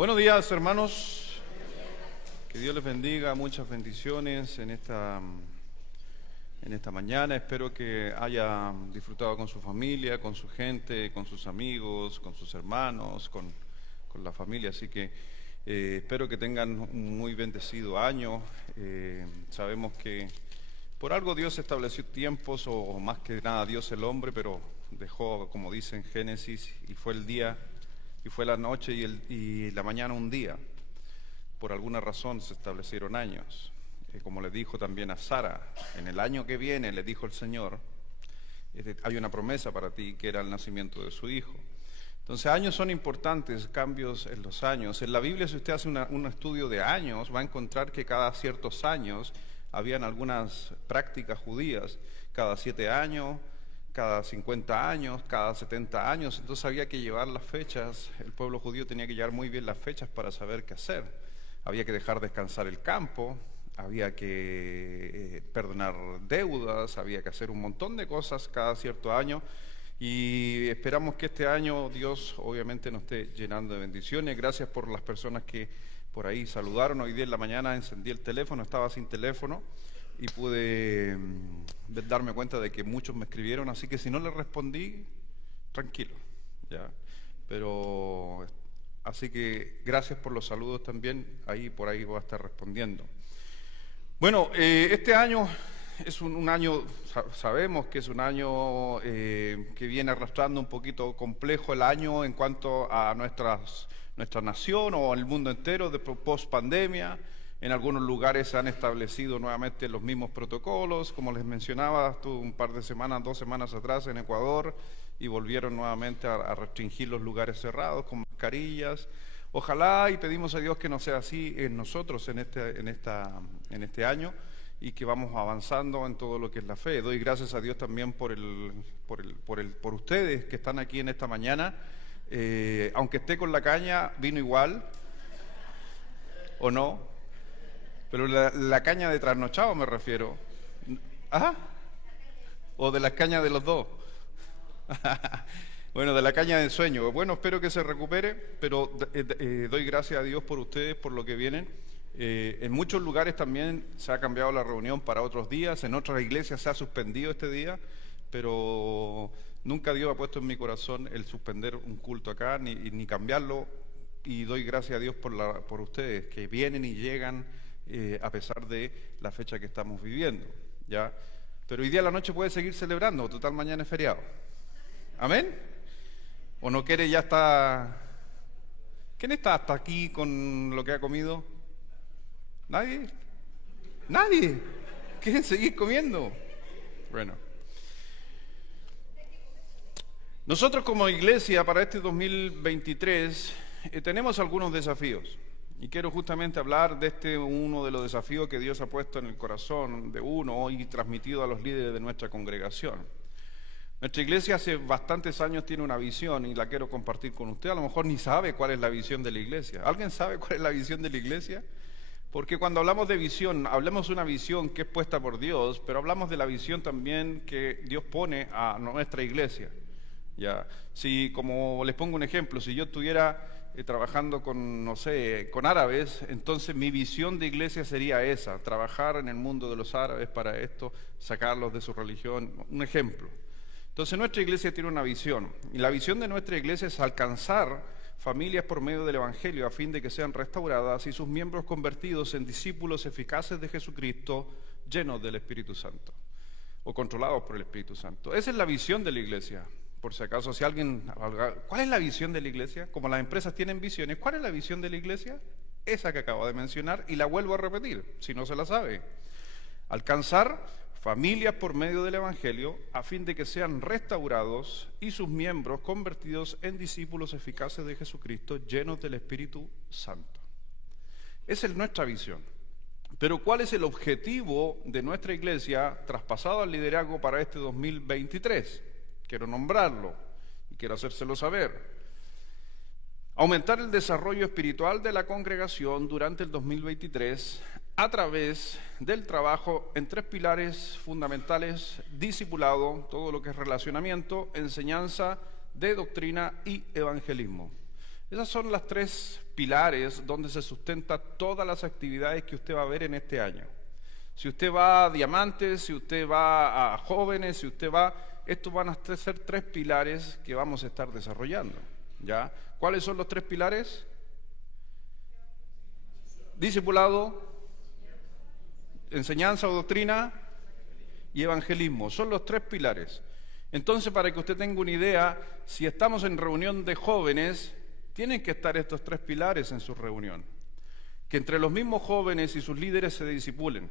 Buenos días, hermanos. Que Dios les bendiga, muchas bendiciones en esta mañana. Espero que haya disfrutado con su familia, con su gente, con sus amigos, con sus hermanos, con la familia. Así que espero que tengan un muy bendecido año. Sabemos que por algo Dios estableció tiempos, o más que nada Dios el hombre, pero dejó, como dice en Génesis, y fue el día, y fue la noche y la mañana un día. Por alguna razón se establecieron años. Como le dijo también a Sara, en el año que viene, le dijo el Señor, hay una promesa para ti, que era el nacimiento de su hijo. Entonces, años son importantes, cambios en los años. En la Biblia, si usted hace un estudio de años, va a encontrar que cada ciertos años habían algunas prácticas judías, cada 7 años, cada 50 años, cada 70 años. Entonces había que llevar las fechas, el pueblo judío tenía que llevar muy bien las fechas para saber qué hacer. Había que dejar descansar el campo, había que perdonar deudas, había que hacer un montón de cosas cada cierto año. Y esperamos que este año Dios obviamente nos esté llenando de bendiciones. Gracias por las personas que por ahí saludaron. Hoy día en la mañana encendí el teléfono, estaba sin teléfono y pude darme cuenta de que muchos me escribieron. Así que si no les respondí, tranquilo, ¿ya? Pero así que gracias por los saludos también. Por ahí voy a estar respondiendo. Bueno, este año es un año, sabemos que es un año que viene arrastrando un poquito complejo el año en cuanto a nuestra nación o el mundo entero de post-pandemia. En algunos lugares se han establecido nuevamente los mismos protocolos, como les mencionaba, estuve un par de semanas, 2 semanas atrás en Ecuador y volvieron nuevamente a restringir los lugares cerrados con mascarillas. Ojalá y pedimos a Dios que no sea así en nosotros en este año, y que vamos avanzando en todo lo que es la fe. Doy gracias a Dios también por ustedes que están aquí en esta mañana. Aunque esté con la caña, vino igual, ¿o no? Pero la caña de trasnochado me refiero. ¿Ah? ¿O de las cañas de los dos? Bueno, de la caña de sueño. Bueno, espero que se recupere, pero doy gracias a Dios por ustedes, por lo que vienen. En muchos lugares también se ha cambiado la reunión para otros días, en otras iglesias se ha suspendido este día, pero nunca Dios ha puesto en mi corazón el suspender un culto acá, ni cambiarlo, y doy gracias a Dios por ustedes, que vienen y llegan a pesar de la fecha que estamos viviendo, ¿ya? Pero hoy día a la noche puede seguir celebrando, total mañana es feriado. ¿Amén? ¿O no quiere ya está? ¿Quién está hasta aquí con lo que ha comido? ¿Nadie? ¿Nadie? ¿Quieren seguir comiendo? Bueno. Nosotros como iglesia para este 2023 tenemos algunos desafíos. Y quiero justamente hablar de uno de los desafíos que Dios ha puesto en el corazón de uno y transmitido a los líderes de nuestra congregación. Nuestra iglesia hace bastantes años tiene una visión y la quiero compartir con usted. A lo mejor ni sabe cuál es la visión de la iglesia. ¿Alguien sabe cuál es la visión de la iglesia? Porque cuando hablamos de visión, hablamos de una visión que es puesta por Dios, pero hablamos de la visión también que Dios pone a nuestra iglesia. Ya, si, como les pongo un ejemplo, si yo estuviera trabajando con, no sé, con árabes, entonces mi visión de iglesia sería esa, trabajar en el mundo de los árabes para esto, sacarlos de su religión, un ejemplo. Entonces nuestra iglesia tiene una visión, y la visión de nuestra iglesia es alcanzar familias por medio del Evangelio a fin de que sean restauradas y sus miembros convertidos en discípulos eficaces de Jesucristo, llenos del Espíritu Santo, o controlados por el Espíritu Santo. Esa es la visión de la iglesia. Por si acaso, si alguien... ¿Cuál es la visión de la iglesia? Como las empresas tienen visiones, ¿cuál es la visión de la iglesia? Esa que acabo de mencionar, y la vuelvo a repetir, si no se la sabe. Alcanzar familias por medio del Evangelio a fin de que sean restaurados y sus miembros convertidos en discípulos eficaces de Jesucristo, llenos del Espíritu Santo. Esa es nuestra visión. Pero ¿cuál es el objetivo de nuestra iglesia traspasado al liderazgo para este 2023? Quiero nombrarlo y quiero hacérselo saber. Aumentar el desarrollo espiritual de la congregación durante el 2023 a través del trabajo en 3 pilares fundamentales: discipulado, todo lo que es relacionamiento, enseñanza de doctrina y evangelismo. Esas son las tres pilares donde se sustenta todas las actividades que usted va a ver en este año. Si usted va a diamantes, si usted va a jóvenes, si usted va... Estos van a ser tres pilares que vamos a estar desarrollando, ¿ya? ¿Cuáles son los tres pilares? Discipulado, enseñanza o doctrina y evangelismo. Son los tres pilares. Entonces, para que usted tenga una idea, si estamos en reunión de jóvenes, tienen que estar estos tres pilares en su reunión. Que entre los mismos jóvenes y sus líderes se discipulen.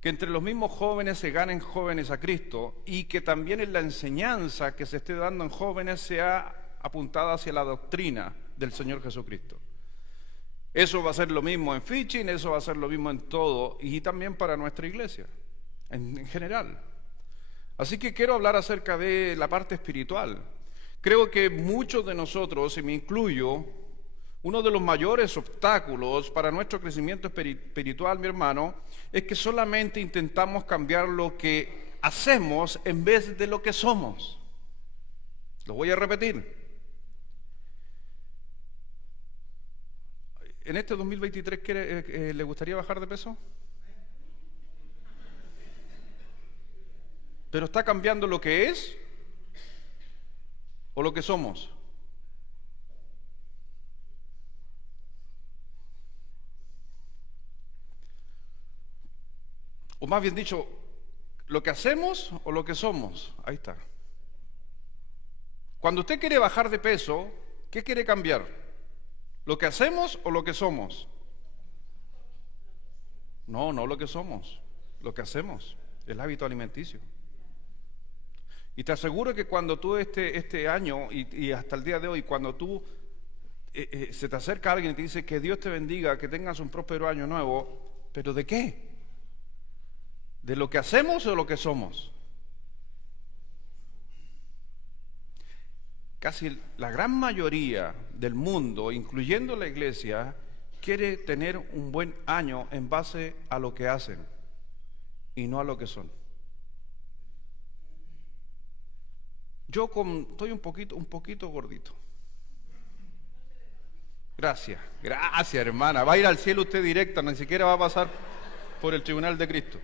Que entre los mismos jóvenes se ganen jóvenes a Cristo y que también en la enseñanza que se esté dando en jóvenes sea apuntada hacia la doctrina del Señor Jesucristo. Eso va a ser lo mismo en Fitching, eso va a ser lo mismo en todo y también para nuestra iglesia, en general. Así que quiero hablar acerca de la parte espiritual. Creo que muchos de nosotros, y me incluyo, uno de los mayores obstáculos para nuestro crecimiento espiritual, mi hermano, es que solamente intentamos cambiar lo que hacemos en vez de lo que somos. Lo voy a repetir. ¿En este 2023 le gustaría bajar de peso? ¿Pero está cambiando lo que es o lo que somos? O más bien dicho, ¿lo que hacemos o lo que somos? Ahí está. Cuando usted quiere bajar de peso, ¿qué quiere cambiar? ¿Lo que hacemos o lo que somos? No lo que somos, lo que hacemos, el hábito alimenticio. Y te aseguro que cuando tú este año y hasta el día de hoy, cuando tú se te acerca alguien y te dice que Dios te bendiga, que tengas un próspero año nuevo, ¿pero de qué? ¿De lo que hacemos o lo que somos? Casi la gran mayoría del mundo, incluyendo la iglesia, quiere tener un buen año en base a lo que hacen y no a lo que son. Yo estoy un poquito gordito. Gracias, hermana. Va a ir al cielo usted directa, ni siquiera va a pasar por el tribunal de Cristo.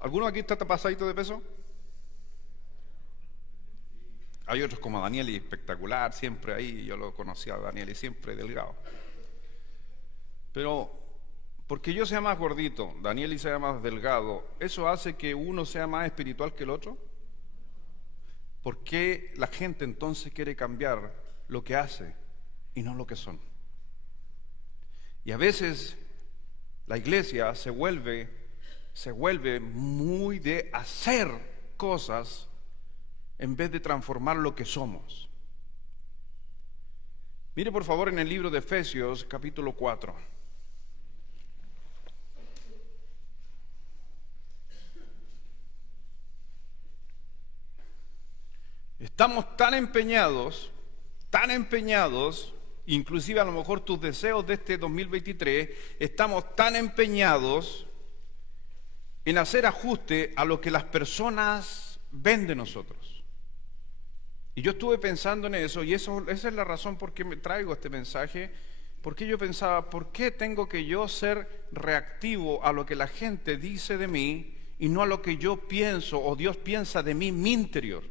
¿Alguno aquí está pasadito de peso? Hay otros como Daniel y espectacular, siempre ahí, yo lo conocía a Daniel y siempre delgado. Pero porque yo sea más gordito, Daniel y sea más delgado, ¿eso hace que uno sea más espiritual que el otro? ¿Por qué la gente entonces quiere cambiar lo que hace y no lo que son? Y a veces la iglesia se vuelve muy de hacer cosas en vez de transformar lo que somos. Mire por favor en el libro de Efesios capítulo 4. Estamos tan empeñados, inclusive a lo mejor tus deseos de este 2023, estamos tan empeñados en hacer ajuste a lo que las personas ven de nosotros. Y yo estuve pensando en eso, y esa es la razón por qué me traigo este mensaje, porque yo pensaba, ¿por qué tengo que yo ser reactivo a lo que la gente dice de mí y no a lo que yo pienso o Dios piensa de mí, mi interior?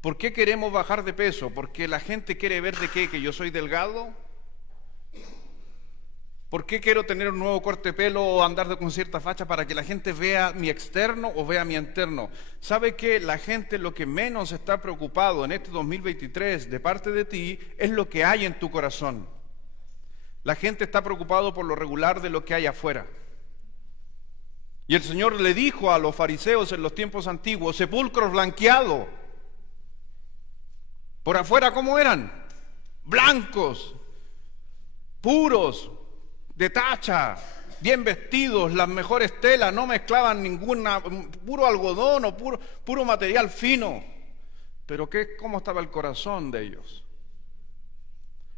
¿Por qué queremos bajar de peso? ¿Porque la gente quiere ver de qué? ¿Que yo soy delgado? ¿Por qué quiero tener un nuevo corte de pelo o andar con cierta facha para que la gente vea mi externo o vea mi interno? ¿Sabe que la gente lo que menos está preocupado en este 2023 de parte de ti es lo que hay en tu corazón? La gente está preocupado por lo regular de lo que hay afuera. Y el Señor le dijo a los fariseos en los tiempos antiguos, sepulcros blanqueados. Por afuera, ¿cómo eran? Blancos, puros, de tacha, bien vestidos, las mejores telas, no mezclaban ninguna, puro algodón o puro material fino. Pero ¿cómo estaba el corazón de ellos?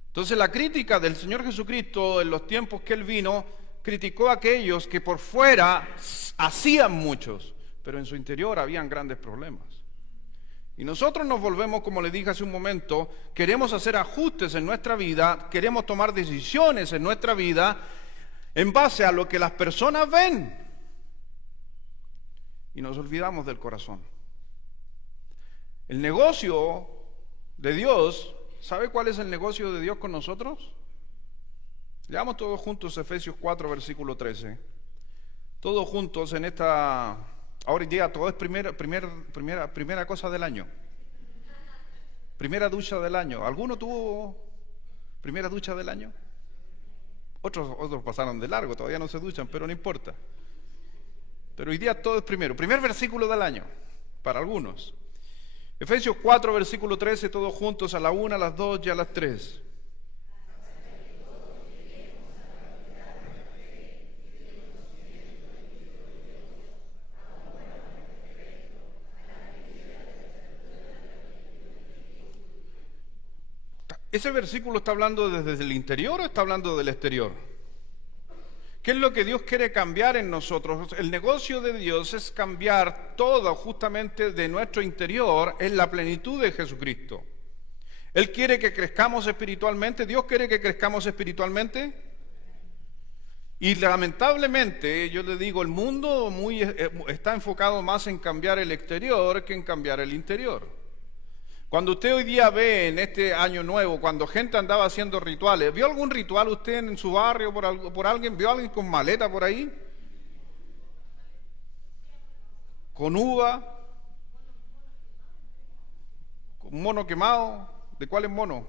Entonces la crítica del Señor Jesucristo en los tiempos que Él vino, criticó a aquellos que por fuera hacían muchos, pero en su interior habían grandes problemas. Y nosotros nos volvemos, como le dije hace un momento, queremos hacer ajustes en nuestra vida, queremos tomar decisiones en nuestra vida en base a lo que las personas ven. Y nos olvidamos del corazón. El negocio de Dios, ¿sabe cuál es el negocio de Dios con nosotros? Leamos todos juntos Efesios 4, versículo 13. Todos juntos en esta... Ahora día todo es primera cosa del año. Primera ducha del año. ¿Alguno tuvo primera ducha del año? Otros pasaron de largo, todavía no se duchan, pero no importa. Pero hoy día todo es primero. Primer versículo del año, para algunos. Efesios 4, versículo 13, todos juntos a la 1, a las 2 y a las 3. ¿Ese versículo está hablando desde el interior o está hablando del exterior? ¿Qué es lo que Dios quiere cambiar en nosotros? El negocio de Dios es cambiar todo justamente de nuestro interior en la plenitud de Jesucristo. Él quiere que crezcamos espiritualmente. ¿Dios quiere que crezcamos espiritualmente? Y lamentablemente, yo le digo, el mundo está enfocado más en cambiar el exterior que en cambiar el interior. Cuando usted hoy día ve en este año nuevo, cuando gente andaba haciendo rituales, ¿vio algún ritual usted en su barrio por alguien? ¿Vio a alguien con maleta por ahí? ¿Con uva? ¿Con mono quemado? ¿De cuál es mono?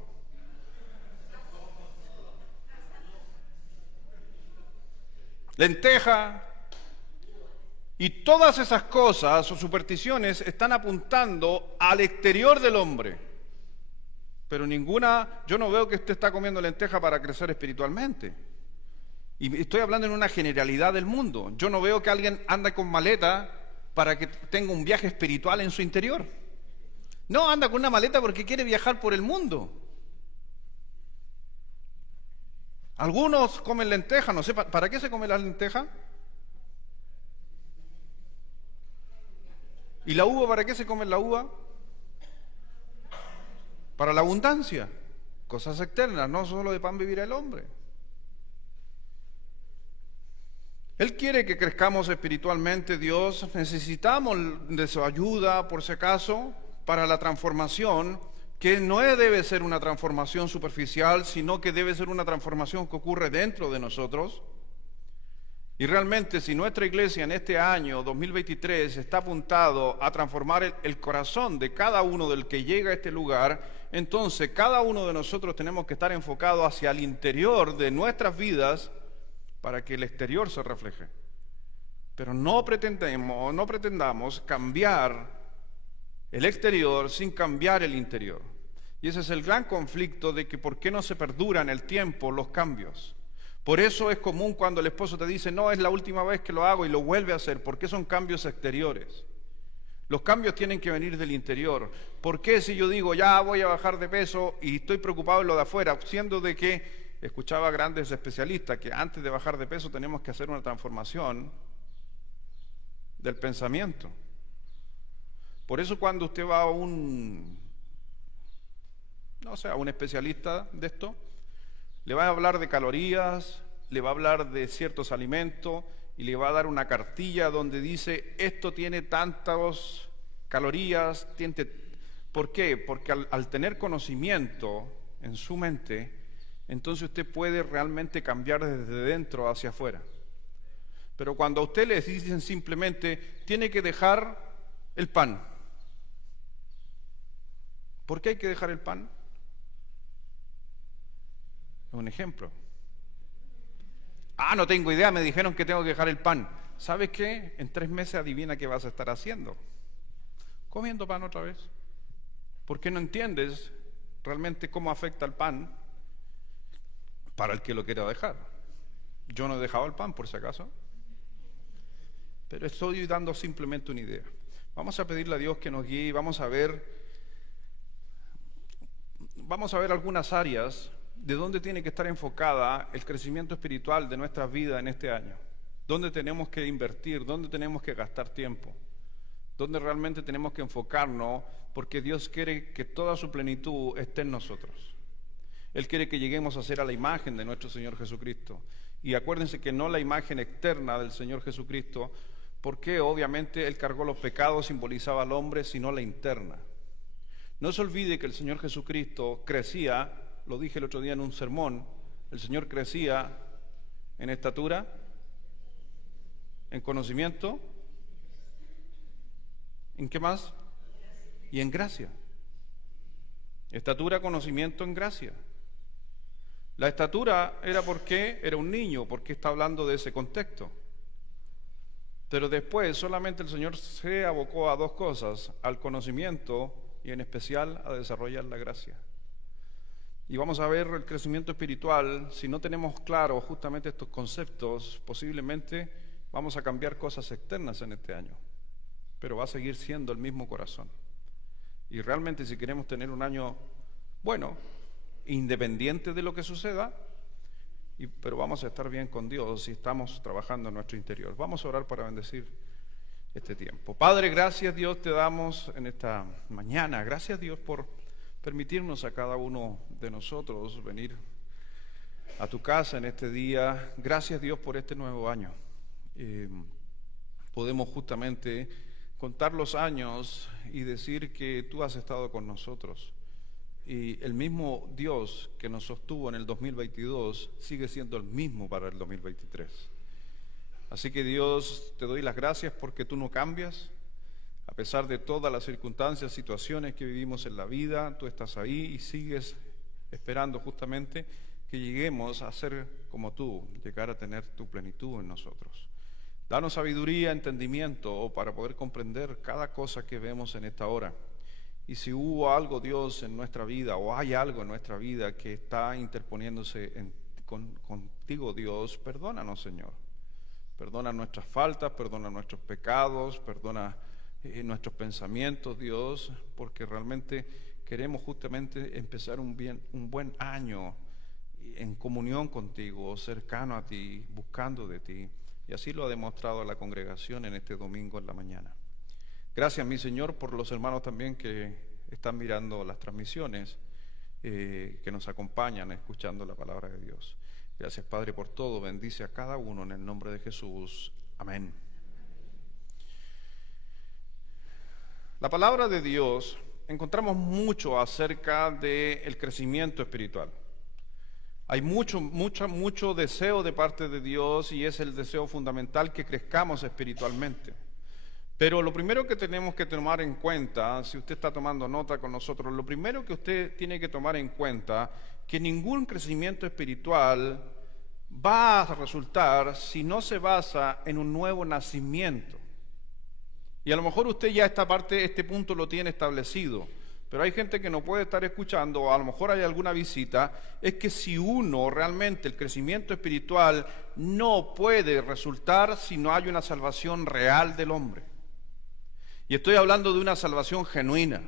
Lenteja. Y todas esas cosas o supersticiones están apuntando al exterior del hombre. Pero yo no veo que usted está comiendo lenteja para crecer espiritualmente. Y estoy hablando en una generalidad del mundo. Yo no veo que alguien anda con maleta para que tenga un viaje espiritual en su interior. No, anda con una maleta porque quiere viajar por el mundo. Algunos comen lenteja, no sé, ¿para qué se come la lenteja? ¿Y la uva, para qué se come la uva? Para la abundancia. Cosas externas, no solo de pan vivirá el hombre. Él quiere que crezcamos espiritualmente, Dios. Necesitamos de su ayuda, por si acaso, para la transformación, que no debe ser una transformación superficial, sino que debe ser una transformación que ocurre dentro de nosotros. Y realmente, si nuestra iglesia en este año 2023 está apuntado a transformar el corazón de cada uno del que llega a este lugar, entonces cada uno de nosotros tenemos que estar enfocados hacia el interior de nuestras vidas para que el exterior se refleje. Pero no pretendamos cambiar el exterior sin cambiar el interior. Y ese es el gran conflicto de que por qué no se perdura en el tiempo los cambios. Por eso es común cuando el esposo te dice, no, es la última vez que lo hago y lo vuelve a hacer, porque son cambios exteriores. Los cambios tienen que venir del interior. ¿Por qué si yo digo, ya voy a bajar de peso y estoy preocupado en lo de afuera, siendo de que escuchaba a grandes especialistas que antes de bajar de peso tenemos que hacer una transformación del pensamiento? Por eso cuando usted va a un especialista de esto, le va a hablar de calorías, le va a hablar de ciertos alimentos y le va a dar una cartilla donde dice, esto tiene tantas calorías. ¿Por qué? Porque al tener conocimiento en su mente, entonces usted puede realmente cambiar desde dentro hacia afuera. Pero cuando a usted le dicen simplemente, tiene que dejar el pan. ¿Por qué hay que dejar el pan? Un ejemplo. No tengo idea, me dijeron que tengo que dejar el pan. ¿Sabes qué? En 3 meses adivina qué vas a estar haciendo. Comiendo pan otra vez. ¿Por qué no entiendes realmente cómo afecta el pan para el que lo quiera dejar? Yo no he dejado el pan, por si acaso. Pero estoy dando simplemente una idea. Vamos a pedirle a Dios que nos guíe y vamos a ver algunas áreas de dónde tiene que estar enfocada el crecimiento espiritual de nuestras vidas en este año. Dónde tenemos que invertir, dónde tenemos que gastar tiempo. donde realmente tenemos que enfocarnos, porque Dios quiere que toda su plenitud esté en nosotros. Él quiere que lleguemos a ser a la imagen de nuestro Señor Jesucristo. Y acuérdense que no la imagen externa del Señor Jesucristo, porque obviamente Él cargó los pecados, simbolizaba al hombre, sino la interna. No se olvide que el Señor Jesucristo crecía, lo dije el otro día en un sermón, el Señor crecía en estatura, en conocimiento, ¿en qué más? Y en gracia. Estatura, conocimiento, en gracia. La estatura era porque era un niño, porque está hablando de ese contexto. Pero después solamente el Señor se abocó a dos cosas, al conocimiento y en especial a desarrollar la gracia. Y vamos a ver el crecimiento espiritual. Si no tenemos claro justamente estos conceptos, posiblemente vamos a cambiar cosas externas en este año, pero va a seguir siendo el mismo corazón. Y realmente si queremos tener un año bueno, independiente de lo que suceda, pero vamos a estar bien con Dios si estamos trabajando en nuestro interior. Vamos a orar para bendecir este tiempo. Padre, gracias Dios te damos en esta mañana. Gracias Dios por permitirnos a cada uno de nosotros venir a tu casa en este día. Gracias Dios por este nuevo año. Podemos justamente contar los años y decir que tú has estado con nosotros. Y el mismo Dios que nos sostuvo en el 2022 sigue siendo el mismo para el 2023. Así que Dios, te doy las gracias porque tú no cambias. A pesar de todas las circunstancias, situaciones que vivimos en la vida, tú estás ahí y sigues esperando justamente que lleguemos a ser como tú, llegar a tener tu plenitud en nosotros. Danos sabiduría, entendimiento para poder comprender cada cosa que vemos en esta hora. Y si hubo algo, Dios, en nuestra vida, o hay algo en nuestra vida que está interponiéndose contigo, Dios, perdónanos, Señor. Perdona nuestras faltas, perdona nuestros pecados, perdona nuestros pensamientos, Dios, porque realmente queremos justamente empezar un buen año en comunión contigo, cercano a ti, buscando de ti. Y así lo ha demostrado la congregación en este domingo en la mañana. Gracias, mi Señor, por los hermanos también que están mirando las transmisiones, que nos acompañan escuchando la palabra de Dios. Gracias, Padre, por todo. Bendice a cada uno en el nombre de Jesús. Amén. La palabra de Dios, encontramos mucho acerca del crecimiento espiritual. Hay mucho deseo de parte de Dios y es el deseo fundamental que crezcamos espiritualmente. Pero lo primero que tenemos que tomar en cuenta, si usted está tomando nota con nosotros, lo primero que usted tiene que tomar en cuenta, que ningún crecimiento espiritual va a resultar si no se basa en un nuevo nacimiento. Y a lo mejor usted ya este punto lo tiene establecido, pero hay gente que no puede estar escuchando, o a lo mejor hay alguna visita, es que si uno realmente el crecimiento espiritual no puede resultar si no hay una salvación real del hombre. Y estoy hablando de una salvación genuina,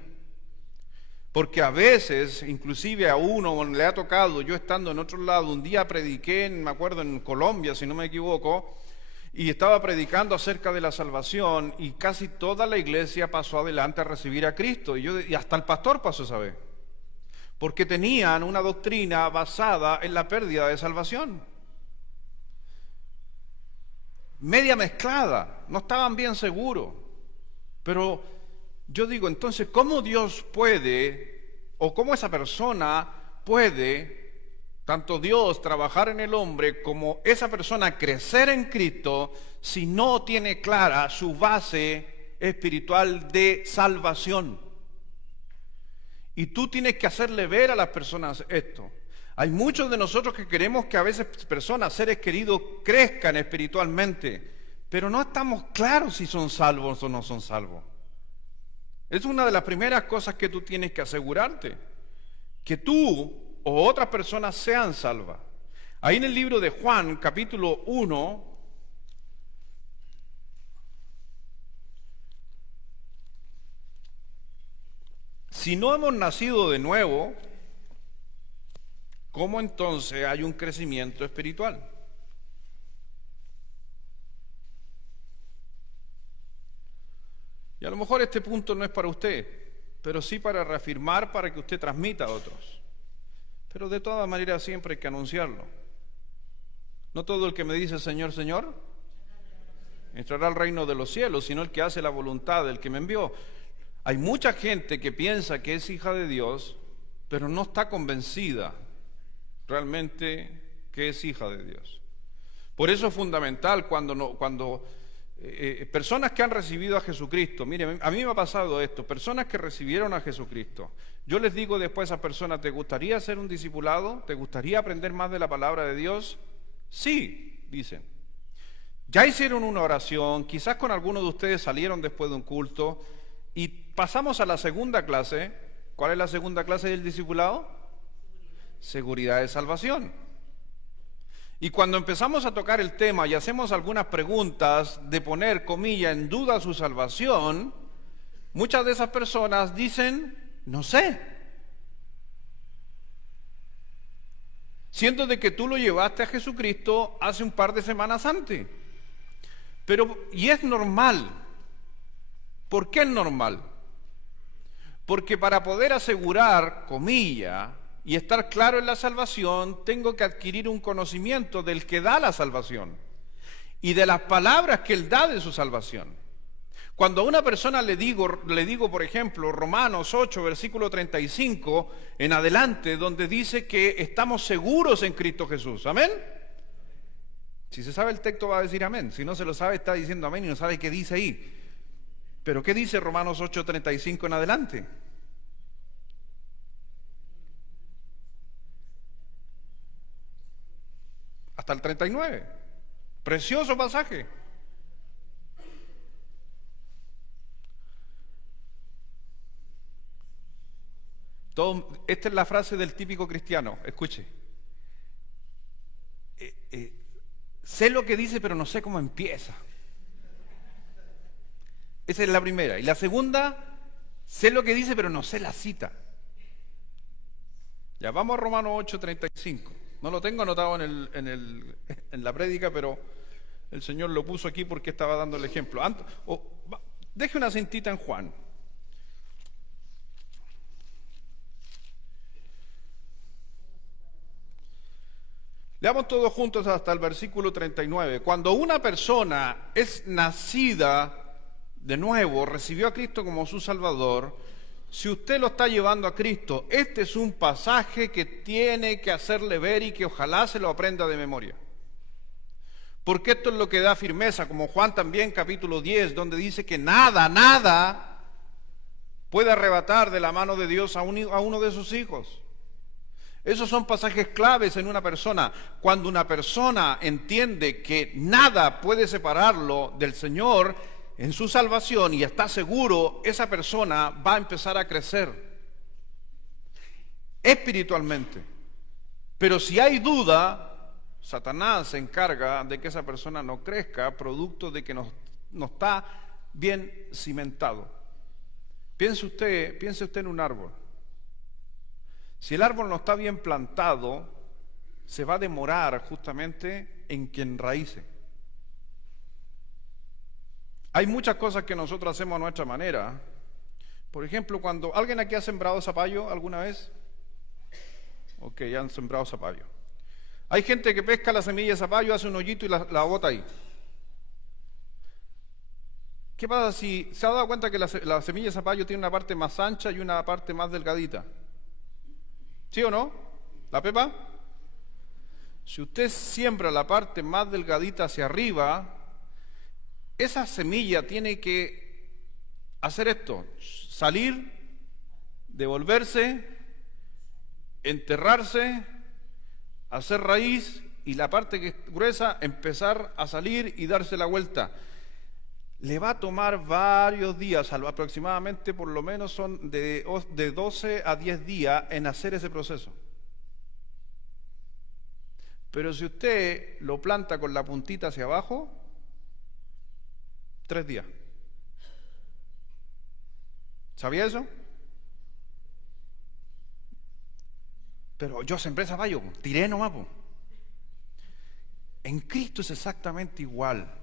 porque a veces, inclusive a uno le ha tocado, yo estando en otro lado, un día prediqué, me acuerdo en Colombia, si no me equivoco, y estaba predicando acerca de la salvación y casi toda la iglesia pasó adelante a recibir a Cristo, y hasta el pastor pasó esa vez, porque tenían una doctrina basada en la pérdida de salvación, media mezclada, no estaban bien seguros. Pero yo digo, entonces, ¿cómo Dios puede, o cómo esa persona puede, tanto Dios trabajar en el hombre, como esa persona crecer en Cristo, si no tiene clara su base espiritual de salvación? Y tú tienes que hacerle ver a las personas esto. Hay muchos de nosotros que queremos que a veces personas, seres queridos, crezcan espiritualmente, pero no estamos claros si son salvos o no son salvos. Es una de las primeras cosas que tú tienes que asegurarte, que tú o otras personas sean salvas. Ahí en el libro de Juan, capítulo 1, si no hemos nacido de nuevo, ¿cómo entonces hay un crecimiento espiritual? Y a lo mejor este punto no es para usted, pero sí para reafirmar, para que usted transmita a otros. Pero de todas maneras siempre hay que anunciarlo. No todo el que me dice Señor, Señor, entrará al reino de los cielos, sino el que hace la voluntad del que me envió. Hay mucha gente que piensa que es hija de Dios, pero no está convencida realmente que es hija de Dios. Por eso es fundamental cuando personas que han recibido a Jesucristo, miren, a mí me ha pasado esto, personas que recibieron a Jesucristo, yo les digo después a esas personas, ¿te gustaría ser un discipulado? ¿Te gustaría aprender más de la palabra de Dios? Sí, dicen. Ya hicieron una oración, quizás con algunos de ustedes salieron después de un culto y pasamos a la segunda clase. ¿Cuál es la segunda clase del discipulado? Seguridad de salvación. Y cuando empezamos a tocar el tema y hacemos algunas preguntas de poner, comillas, en duda su salvación, muchas de esas personas dicen, no sé. Siendo de que tú lo llevaste a Jesucristo hace un par de semanas antes. Y es normal. ¿Por qué es normal? Porque para poder asegurar, comillas, y estar claro en la salvación, tengo que adquirir un conocimiento del que da la salvación y de las palabras que Él da de su salvación. Cuando a una persona le digo, por ejemplo, Romanos 8, versículo 35 en adelante, donde dice que estamos seguros en Cristo Jesús. ¿Amén? Si se sabe el texto va a decir amén. Si no se lo sabe está diciendo amén y no sabe qué dice ahí. Pero ¿qué dice Romanos 8, 35 en adelante? Hasta el 39. Precioso pasaje. Esta es la frase del típico cristiano. Escuche. Sé lo que dice, pero no sé cómo empieza. Esa es la primera. Y la segunda, sé lo que dice, pero no sé la cita. Ya, vamos a Romanos 8, 35. No lo tengo anotado en la prédica, pero el Señor lo puso aquí porque estaba dando el ejemplo. Deje una cintita en Juan. Leamos todos juntos hasta el versículo 39. Cuando una persona es nacida de nuevo, recibió a Cristo como su Salvador, si usted lo está llevando a Cristo, este es un pasaje que tiene que hacerle ver y que ojalá se lo aprenda de memoria. Porque esto es lo que da firmeza, como Juan también capítulo 10, donde dice que nada puede arrebatar de la mano de Dios a uno de sus hijos. Esos son pasajes claves en una persona. Cuando una persona entiende que nada puede separarlo del Señor en su salvación y está seguro, esa persona va a empezar a crecer espiritualmente. Pero si hay duda, Satanás se encarga de que esa persona no crezca, producto de que no está bien cimentado. Piense usted en un árbol. Si el árbol no está bien plantado, se va a demorar justamente en que enraíce. Hay muchas cosas que nosotros hacemos a nuestra manera. Por ejemplo, cuando alguien aquí ha sembrado zapallo alguna vez. Ok, ya han sembrado zapallo. Hay gente que pesca la semilla de zapallo, hace un hoyito y la bota ahí. ¿Qué pasa si se ha dado cuenta que la semilla de zapallo tiene una parte más ancha y una parte más delgadita? ¿Sí o no? ¿La pepa? Si usted siembra la parte más delgadita hacia arriba, esa semilla tiene que hacer esto: salir, devolverse, enterrarse, hacer raíz, y la parte que es gruesa empezar a salir y darse la vuelta. Le va a tomar varios días, aproximadamente por lo menos son de 12 a 10 días en hacer ese proceso. Pero si usted lo planta con la puntita hacia abajo, 3 días. ¿Sabía eso? Pero yo sembré zapallo, tiré nomás. En Cristo es exactamente igual.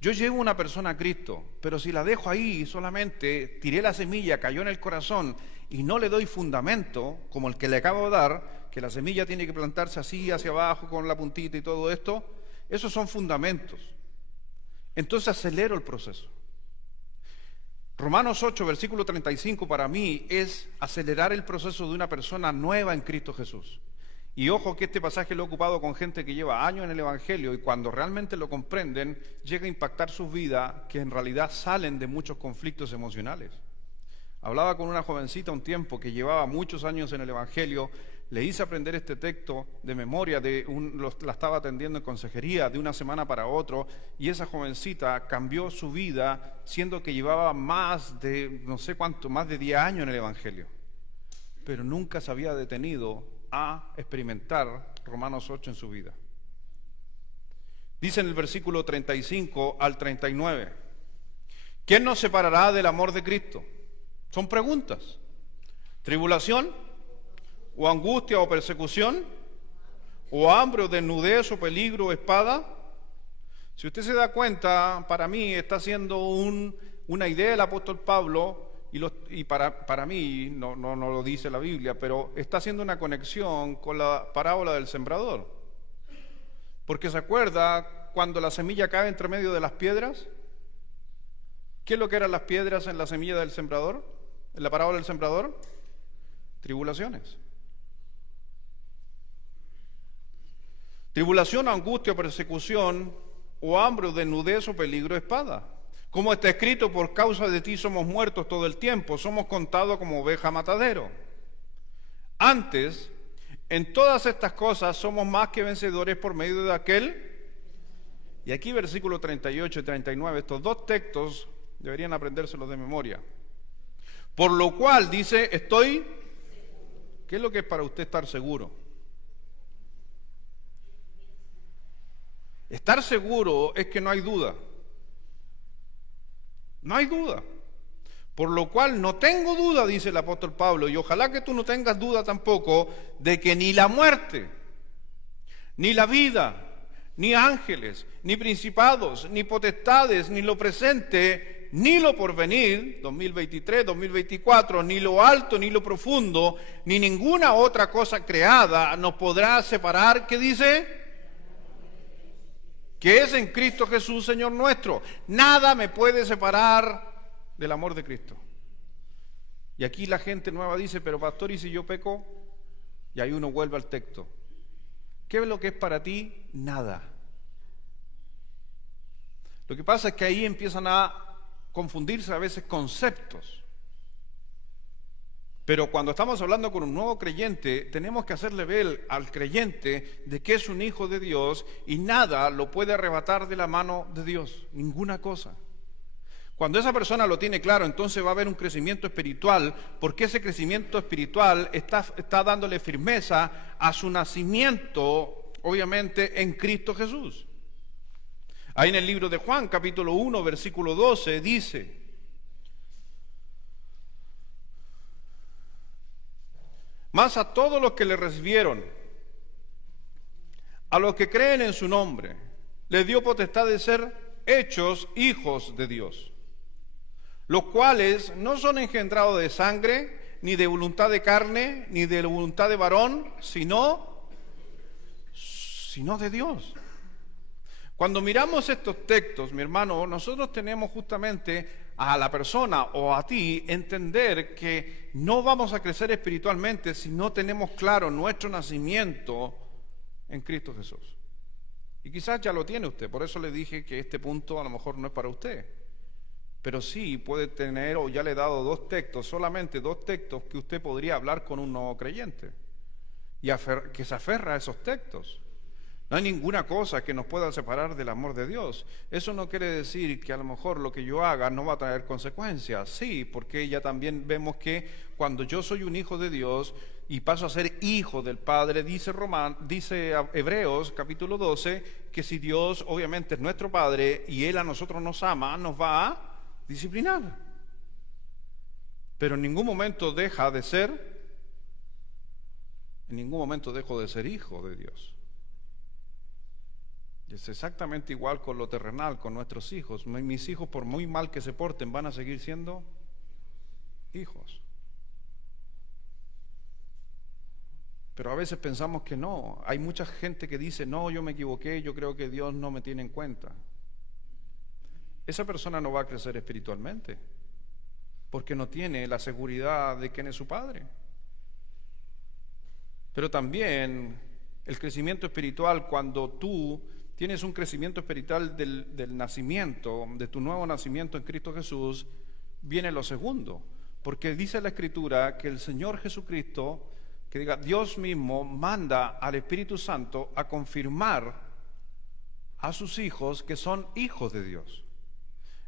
Yo llevo una persona a Cristo, pero si la dejo ahí solamente, tiré la semilla, cayó en el corazón y no le doy fundamento, como el que le acabo de dar, que la semilla tiene que plantarse así, hacia abajo, con la puntita y todo esto, esos son fundamentos. Entonces acelero el proceso. Romanos 8, versículo 35, para mí es acelerar el proceso de una persona nueva en Cristo Jesús. Y ojo que este pasaje lo he ocupado con gente que lleva años en el Evangelio y cuando realmente lo comprenden, llega a impactar sus vidas, que en realidad salen de muchos conflictos emocionales. Hablaba con una jovencita un tiempo que llevaba muchos años en el Evangelio, le hice aprender este texto de memoria, la estaba atendiendo en consejería de una semana para otro, y esa jovencita cambió su vida, siendo que llevaba más de, no sé cuánto, más de 10 años en el Evangelio, pero nunca se había detenido a experimentar Romanos 8 en su vida. Dice en el versículo 35 al 39, ¿quién nos separará del amor de Cristo? Son preguntas. ¿Tribulación? ¿O angustia o persecución? ¿O hambre o desnudez o peligro o espada? Si usted se da cuenta, para mí está haciendo una idea del apóstol Pablo, y para mí, no lo dice la Biblia, pero está haciendo una conexión con la parábola del sembrador. Porque se acuerda cuando la semilla cae entre medio de las piedras. ¿Qué es lo que eran las piedras en la semilla del sembrador? En la parábola del sembrador, tribulaciones. Tribulación, angustia, persecución, o hambre, o desnudez, o peligro, espada. Como está escrito, por causa de ti somos muertos todo el tiempo, somos contados como oveja matadero. Antes, en todas estas cosas somos más que vencedores por medio de aquel. Y aquí versículos 38 y 39, estos dos textos deberían aprendérselos de memoria. Por lo cual dice, estoy. ¿Qué es lo que es para usted estar seguro? Estar seguro es que no hay duda. No hay duda. Por lo cual no tengo duda, dice el apóstol Pablo, y ojalá que tú no tengas duda tampoco, de que ni la muerte, ni la vida, ni ángeles, ni principados, ni potestades, ni lo presente, ni lo porvenir, 2023, 2024, ni lo alto, ni lo profundo, ni ninguna otra cosa creada nos podrá separar, ¿qué dice? Que es en Cristo Jesús, Señor nuestro. Nada me puede separar del amor de Cristo. Y aquí la gente nueva dice, pero pastor, ¿y si yo peco? Y ahí uno vuelve al texto. ¿Qué es lo que es para ti? Nada. Lo que pasa es que ahí empiezan a confundirse a veces conceptos. Pero cuando estamos hablando con un nuevo creyente, tenemos que hacerle ver al creyente de que es un hijo de Dios y nada lo puede arrebatar de la mano de Dios, ninguna cosa. Cuando esa persona lo tiene claro, entonces va a haber un crecimiento espiritual, porque ese crecimiento espiritual está dándole firmeza a su nacimiento, obviamente, en Cristo Jesús. Ahí en el libro de Juan, capítulo 1, versículo 12, dice: mas a todos los que le recibieron, a los que creen en su nombre, les dio potestad de ser hechos hijos de Dios, los cuales no son engendrados de sangre, ni de voluntad de carne, ni de voluntad de varón, sino de Dios. Cuando miramos estos textos, mi hermano, nosotros tenemos justamente a la persona o a ti entender que no vamos a crecer espiritualmente si no tenemos claro nuestro nacimiento en Cristo Jesús. Y quizás ya lo tiene usted, por eso le dije que este punto a lo mejor no es para usted. Pero sí puede tener, o ya le he dado dos textos, solamente dos textos que usted podría hablar con un nuevo creyente y que se aferra a esos textos. No hay ninguna cosa que nos pueda separar del amor de Dios. Eso no quiere decir que a lo mejor lo que yo haga no va a traer consecuencias. Sí, porque ya también vemos que cuando yo soy un hijo de Dios y paso a ser hijo del Padre, dice Hebreos capítulo 12, que si Dios obviamente es nuestro Padre y Él a nosotros nos ama, nos va a disciplinar. Pero en ningún momento dejo de ser hijo de Dios. Y es exactamente igual con lo terrenal, con nuestros hijos. Mis hijos, por muy mal que se porten, van a seguir siendo hijos. Pero a veces pensamos que no. Hay mucha gente que dice, no, yo me equivoqué, yo creo que Dios no me tiene en cuenta. Esa persona no va a crecer espiritualmente, porque no tiene la seguridad de quién es su padre. Pero también el crecimiento espiritual, cuando tú tienes un crecimiento espiritual del nacimiento, de tu nuevo nacimiento en Cristo Jesús, viene lo segundo. Porque dice la Escritura que el Señor Jesucristo, que diga, Dios mismo manda al Espíritu Santo a confirmar a sus hijos que son hijos de Dios.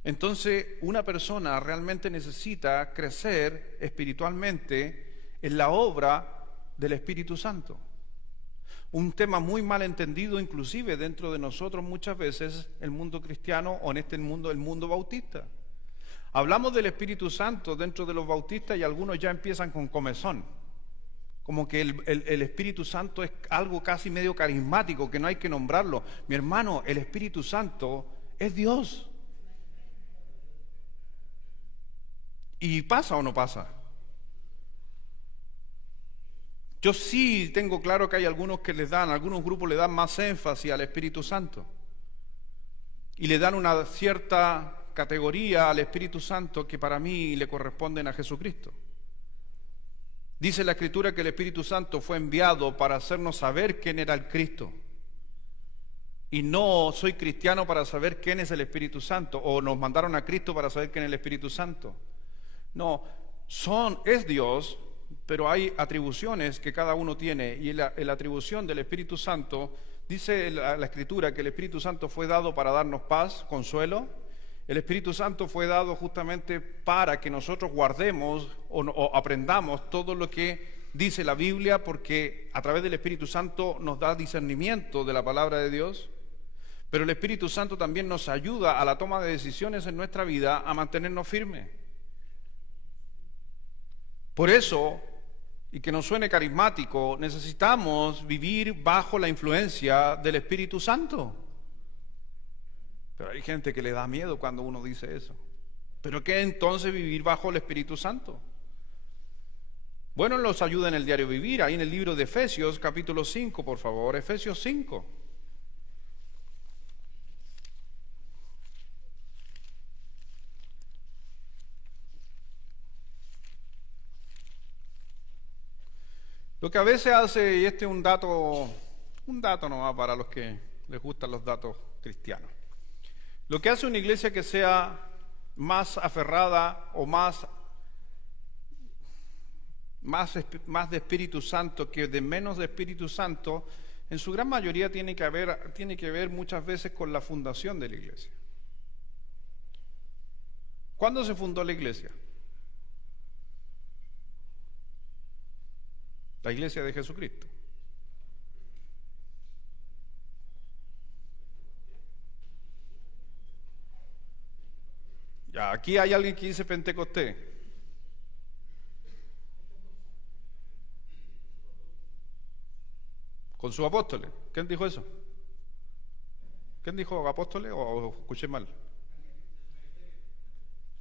Entonces, una persona realmente necesita crecer espiritualmente en la obra del Espíritu Santo. Un tema muy mal entendido inclusive dentro de nosotros muchas veces, el mundo cristiano, o en este mundo, el mundo bautista. Hablamos del Espíritu Santo dentro de los bautistas y algunos ya empiezan con comezón. Como que el Espíritu Santo es algo casi medio carismático, que no hay que nombrarlo. Mi hermano, el Espíritu Santo es Dios. ¿Y pasa o no pasa? Yo sí tengo claro que hay algunos algunos grupos le dan más énfasis al Espíritu Santo. Y le dan una cierta categoría al Espíritu Santo que para mí le corresponden a Jesucristo. Dice la Escritura que el Espíritu Santo fue enviado para hacernos saber quién era el Cristo. Y no soy cristiano para saber quién es el Espíritu Santo, o nos mandaron a Cristo para saber quién es el Espíritu Santo. No, es Dios, pero hay atribuciones que cada uno tiene, y la atribución del Espíritu Santo, dice la Escritura que el Espíritu Santo fue dado para darnos paz, consuelo. El Espíritu Santo fue dado justamente para que nosotros guardemos o aprendamos todo lo que dice la Biblia, porque a través del Espíritu Santo nos da discernimiento de la palabra de Dios. Pero el Espíritu Santo también nos ayuda a la toma de decisiones en nuestra vida, a mantenernos firmes. Por eso, y que nos suene carismático, necesitamos vivir bajo la influencia del Espíritu Santo. Pero hay gente que le da miedo cuando uno dice eso. ¿Pero qué entonces vivir bajo el Espíritu Santo? Bueno, nos ayuda en el diario vivir, ahí en el libro de Efesios, capítulo 5, por favor, Efesios 5. Lo que a veces hace, y este es un dato nomás para los que les gustan los datos cristianos. Lo que hace una iglesia que sea más aferrada o más de Espíritu Santo que de menos de Espíritu Santo, en su gran mayoría tiene que ver muchas veces con la fundación de la iglesia. ¿Cuándo se fundó la iglesia? La iglesia de Jesucristo. Ya, aquí hay alguien que dice Pentecostés. Con sus apóstoles. ¿Quién dijo eso? ¿Quién dijo apóstoles o escuché mal?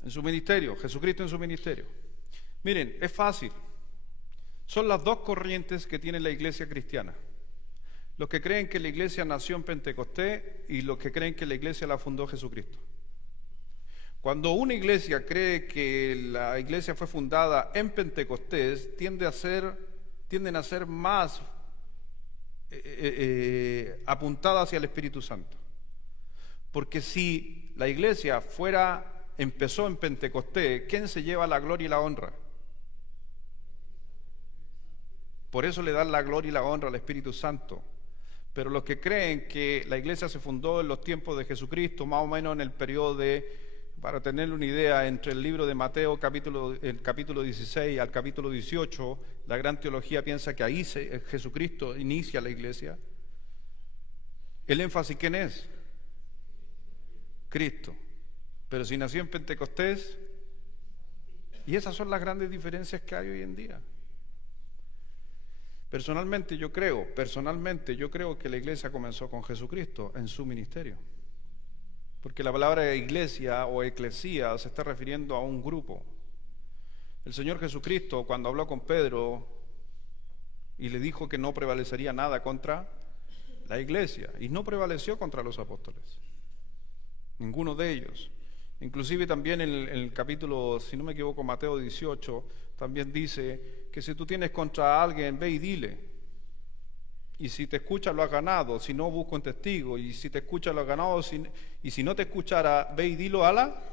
En su ministerio, Jesucristo en su ministerio. Miren, es fácil. Son las dos corrientes que tiene la iglesia cristiana. Los que creen que la iglesia nació en Pentecostés y los que creen que la iglesia la fundó Jesucristo. Cuando una iglesia cree que la iglesia fue fundada en Pentecostés, tienden a ser más apuntada hacia el Espíritu Santo. Porque si la iglesia empezó en Pentecostés, ¿quién se lleva la gloria y la honra? Por eso le dan la gloria y la honra al Espíritu Santo. Pero los que creen que la iglesia se fundó en los tiempos de Jesucristo, más o menos en el periodo para tener una idea, entre el libro de Mateo, el capítulo 16 al capítulo 18, la gran teología piensa que ahí Jesucristo inicia la iglesia. ¿El énfasis quién es? Cristo. Pero si nació en Pentecostés, y esas son las grandes diferencias que hay hoy en día. Personalmente yo creo que la iglesia comenzó con Jesucristo en su ministerio. Porque la palabra iglesia o eclesía se está refiriendo a un grupo. El Señor Jesucristo, cuando habló con Pedro y le dijo que no prevalecería nada contra la iglesia, y no prevaleció contra los apóstoles, ninguno de ellos. Inclusive también en el capítulo, si no me equivoco, Mateo 18, también dice que si tú tienes contra alguien, ve y dile. Y si te escucha, lo has ganado. Si no, busca un testigo. Y si te escucha, lo has ganado. Y si no te escuchara, ve y dilo a la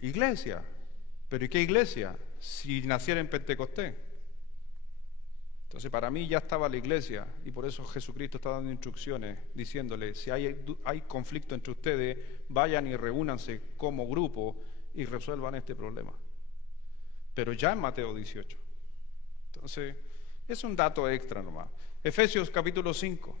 iglesia. ¿Pero y qué iglesia? Si naciera en Pentecostés. Entonces, para mí ya estaba la iglesia. Y por eso Jesucristo está dando instrucciones, diciéndole, si hay conflicto entre ustedes, vayan y reúnanse como grupo y resuelvan este problema. Pero ya en Mateo 18. Entonces, es un dato extra nomás. Efesios capítulo 5.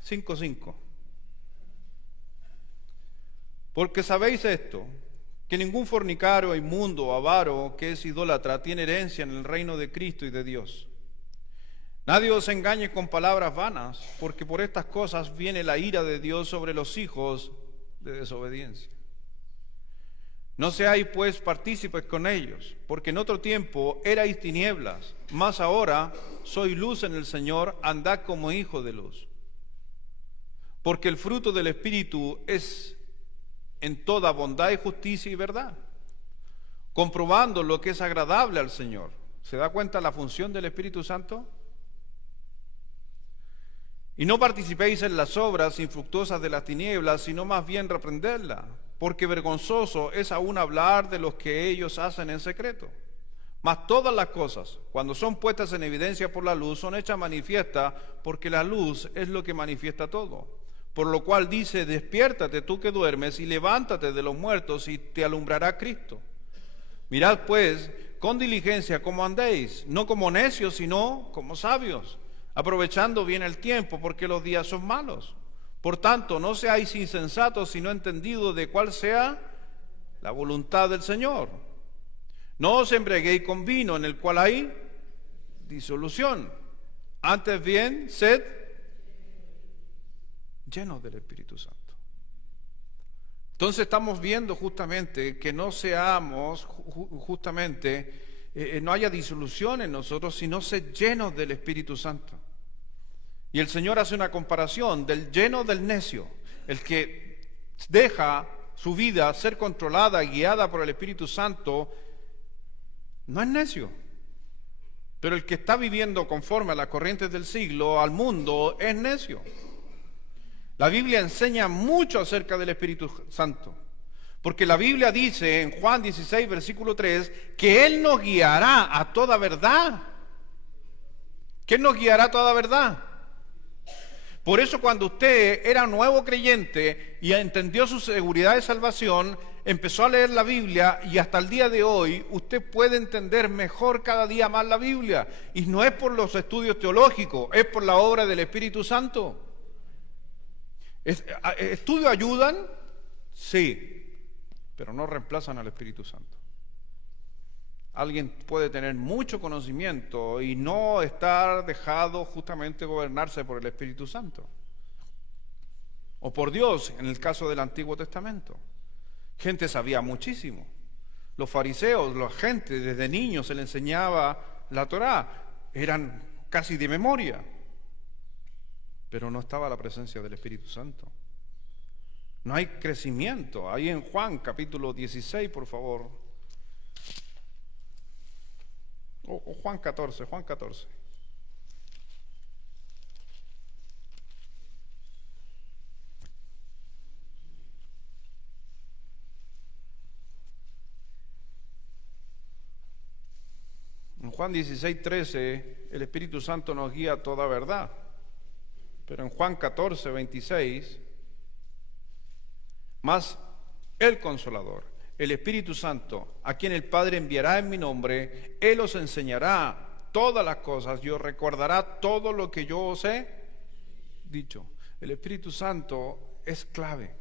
Cinco, 5. Porque sabéis esto, que ningún fornicario, inmundo o avaro que es idólatra tiene herencia en el reino de Cristo y de Dios. Nadie os engañe con palabras vanas, porque por estas cosas viene la ira de Dios sobre los hijos de desobediencia. No seáis pues partícipes con ellos, porque en otro tiempo erais tinieblas, mas ahora sois luz en el Señor, andad como hijos de luz. Porque el fruto del Espíritu es en toda bondad y justicia y verdad, comprobando lo que es agradable al Señor. ¿Se da cuenta la función del Espíritu Santo? Y no participéis en las obras infructuosas de las tinieblas, sino más bien reprenderlas, porque vergonzoso es aún hablar de los que ellos hacen en secreto. Mas todas las cosas, cuando son puestas en evidencia por la luz, son hechas manifiestas, porque la luz es lo que manifiesta todo. Por lo cual dice, despiértate tú que duermes, y levántate de los muertos, y te alumbrará Cristo. Mirad pues con diligencia cómo andéis, no como necios, sino como sabios, aprovechando bien el tiempo, porque los días son malos. Por tanto, no seáis insensatos, sino entendidos de cuál sea la voluntad del Señor. No os embriaguéis con vino, en el cual hay disolución. Antes bien, sed llenos del Espíritu Santo. Entonces estamos viendo justamente que no seamos, no haya disolución en nosotros, sino ser llenos del Espíritu Santo. Y el Señor hace una comparación del lleno del necio, el que deja su vida ser controlada y guiada por el Espíritu Santo, no es necio. Pero el que está viviendo conforme a las corrientes del siglo, al mundo, es necio. La Biblia enseña mucho acerca del Espíritu Santo, porque la Biblia dice en Juan 16, versículo 3, que Él nos guiará a toda verdad. ¿Qué nos guiará a toda verdad? Por eso cuando usted era nuevo creyente y entendió su seguridad de salvación, empezó a leer la Biblia y hasta el día de hoy usted puede entender mejor cada día más la Biblia. Y no es por los estudios teológicos, es por la obra del Espíritu Santo. ¿Estudios ayudan? Sí, pero no reemplazan al Espíritu Santo. Alguien puede tener mucho conocimiento y no estar dejado justamente gobernarse por el Espíritu Santo o por Dios, en el caso del Antiguo Testamento. Gente sabía muchísimo. Los fariseos, la gente desde niños se le enseñaba la Torá, eran casi de memoria, pero no estaba la presencia del Espíritu Santo. No hay crecimiento. Ahí en Juan capítulo 16, por favor. O Juan 14. En Juan 16, 13, el Espíritu Santo nos guía a toda verdad. Pero en Juan 14, 26, más el Consolador, el Espíritu Santo, a quien el Padre enviará en mi nombre, Él os enseñará todas las cosas y os recordará todo lo que yo os he dicho. El Espíritu Santo es clave.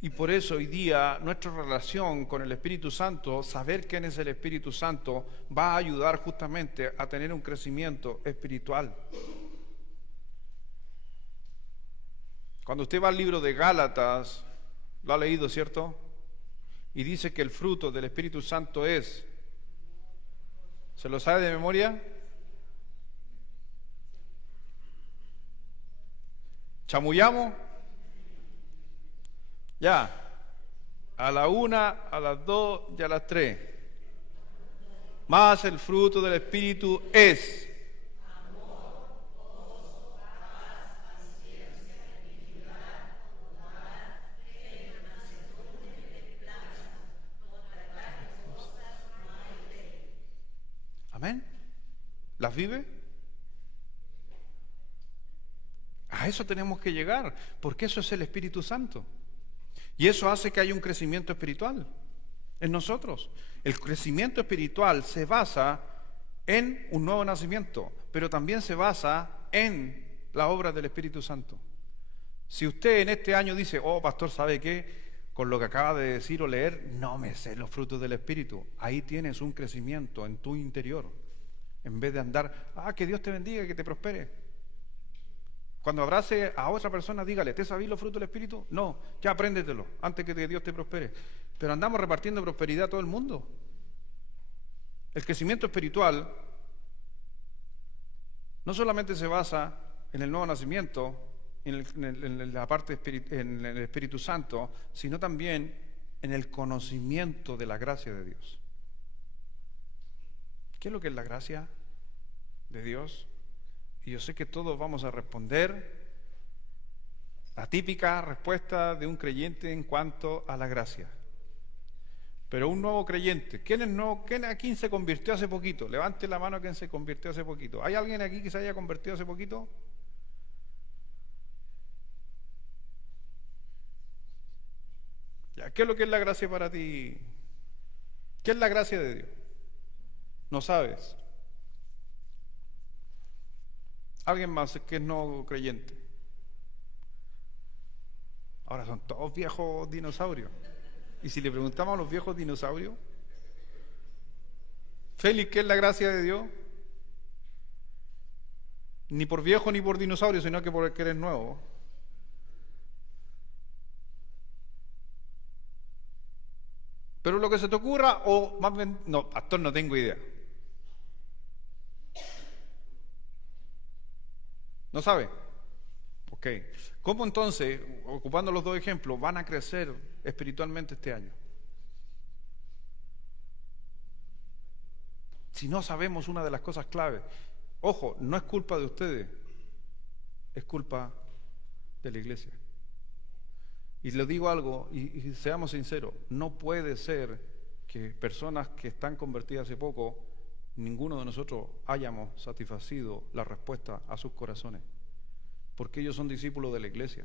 Y por eso hoy día nuestra relación con el Espíritu Santo, saber quién es el Espíritu Santo, va a ayudar justamente a tener un crecimiento espiritual. Cuando usted va al libro de Gálatas, lo ha leído, ¿cierto? Y dice que el fruto del Espíritu Santo es, ¿se lo sabe de memoria? ¿Chamullamos? Ya, a la 1, a las 2 y a las 3. Más el fruto del Espíritu es amén. ¿Las vive? A eso tenemos que llegar, porque eso es el Espíritu Santo. Y eso hace que haya un crecimiento espiritual en nosotros. El crecimiento espiritual se basa en un nuevo nacimiento, pero también se basa en la obra del Espíritu Santo. Si usted en este año dice, oh pastor, ¿sabe qué? Con lo que acaba de decir o leer, no me sé los frutos del Espíritu. Ahí tienes un crecimiento en tu interior. En vez de andar, que Dios te bendiga, que te prospere. Cuando abrace a otra persona, dígale, ¿te sabís los frutos del Espíritu? No, ya apréndetelo, antes que Dios te prospere. Pero andamos repartiendo prosperidad a todo el mundo. El crecimiento espiritual no solamente se basa en el nuevo nacimiento, en la parte en el Espíritu Santo, sino también en el conocimiento de la gracia de Dios. ¿Qué es lo que es la gracia de Dios? Y yo sé que todos vamos a responder la típica respuesta de un creyente en cuanto a la gracia. Pero un nuevo creyente, ¿quién aquí se convirtió hace poquito? Levante la mano quien se convirtió hace poquito. ¿Hay alguien aquí que se haya convertido hace poquito? Ya, ¿qué es lo que es la gracia para ti? ¿Qué es la gracia de Dios? No sabes. ¿Alguien más que es no creyente? Ahora son todos viejos dinosaurios. Y si le preguntamos a los viejos dinosaurios, Félix, ¿qué es la gracia de Dios? Ni por viejo ni por dinosaurio, sino que porque eres nuevo. Pero lo que se te ocurra, o más bien, no, pastor, no tengo idea. ¿No sabe? Ok. ¿Cómo entonces, ocupando los dos ejemplos, van a crecer espiritualmente este año? Si no sabemos una de las cosas claves. Ojo, no es culpa de ustedes, es culpa de la iglesia. Y le digo algo, y seamos sinceros, no puede ser que personas que están convertidas hace poco, ninguno de nosotros hayamos satisfacido la respuesta a sus corazones, porque ellos son discípulos de la iglesia.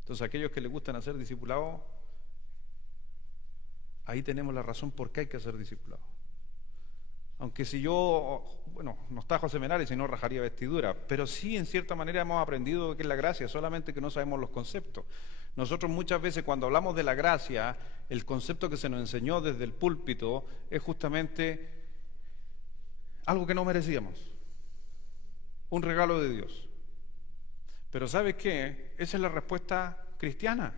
Entonces, aquellos que les gustan hacer discipulados, ahí tenemos la razón por qué hay que ser discipulados. Aunque si yo, no tajo a seminario, si no rajaría vestidura, pero sí en cierta manera hemos aprendido que es la gracia, solamente que no sabemos los conceptos. Nosotros muchas veces cuando hablamos de la gracia, el concepto que se nos enseñó desde el púlpito es justamente algo que no merecíamos, un regalo de Dios. Pero ¿sabes qué? Esa es la respuesta cristiana.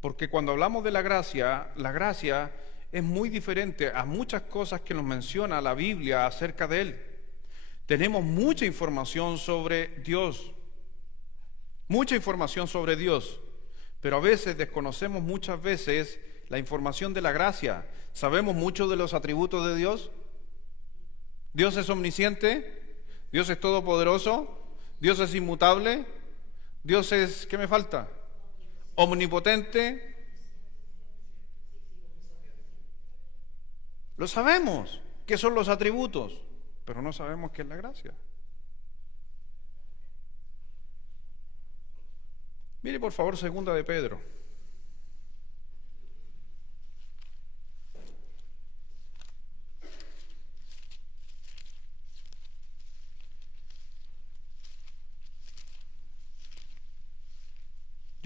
Porque cuando hablamos de la gracia es muy diferente a muchas cosas que nos menciona la Biblia acerca de Él. Tenemos mucha información sobre Dios, pero a veces desconocemos muchas veces la información de la gracia. ¿Sabemos mucho de los atributos de Dios? Dios es omnisciente, Dios es todopoderoso, Dios es inmutable, Dios es, ¿qué me falta? Omnipotente. Lo sabemos, qué son los atributos, pero no sabemos qué es la gracia. Mire por favor 2 de Pedro.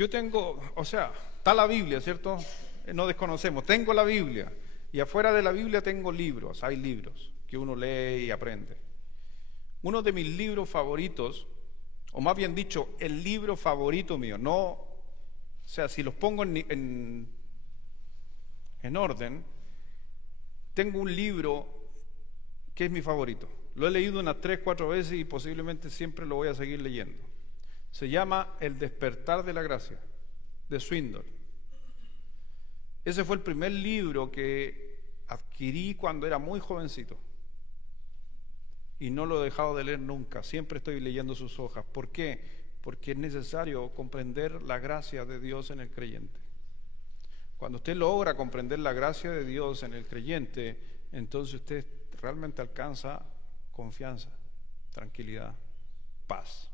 Yo tengo, está la Biblia, ¿cierto? No desconocemos, tengo la Biblia. Y afuera de la Biblia tengo libros, hay libros que uno lee y aprende. Uno de mis libros favoritos, o más bien dicho, el libro favorito mío, si los pongo en orden, tengo un libro que es mi favorito. Lo he leído unas 3, 4 veces y posiblemente siempre lo voy a seguir leyendo. Se llama El despertar de la gracia, de Swindoll. Ese fue el primer libro que adquirí cuando era muy jovencito. Y no lo he dejado de leer nunca, siempre estoy leyendo sus hojas. ¿Por qué? Porque es necesario comprender la gracia de Dios en el creyente. Cuando usted logra comprender la gracia de Dios en el creyente, entonces usted realmente alcanza confianza, tranquilidad, paz.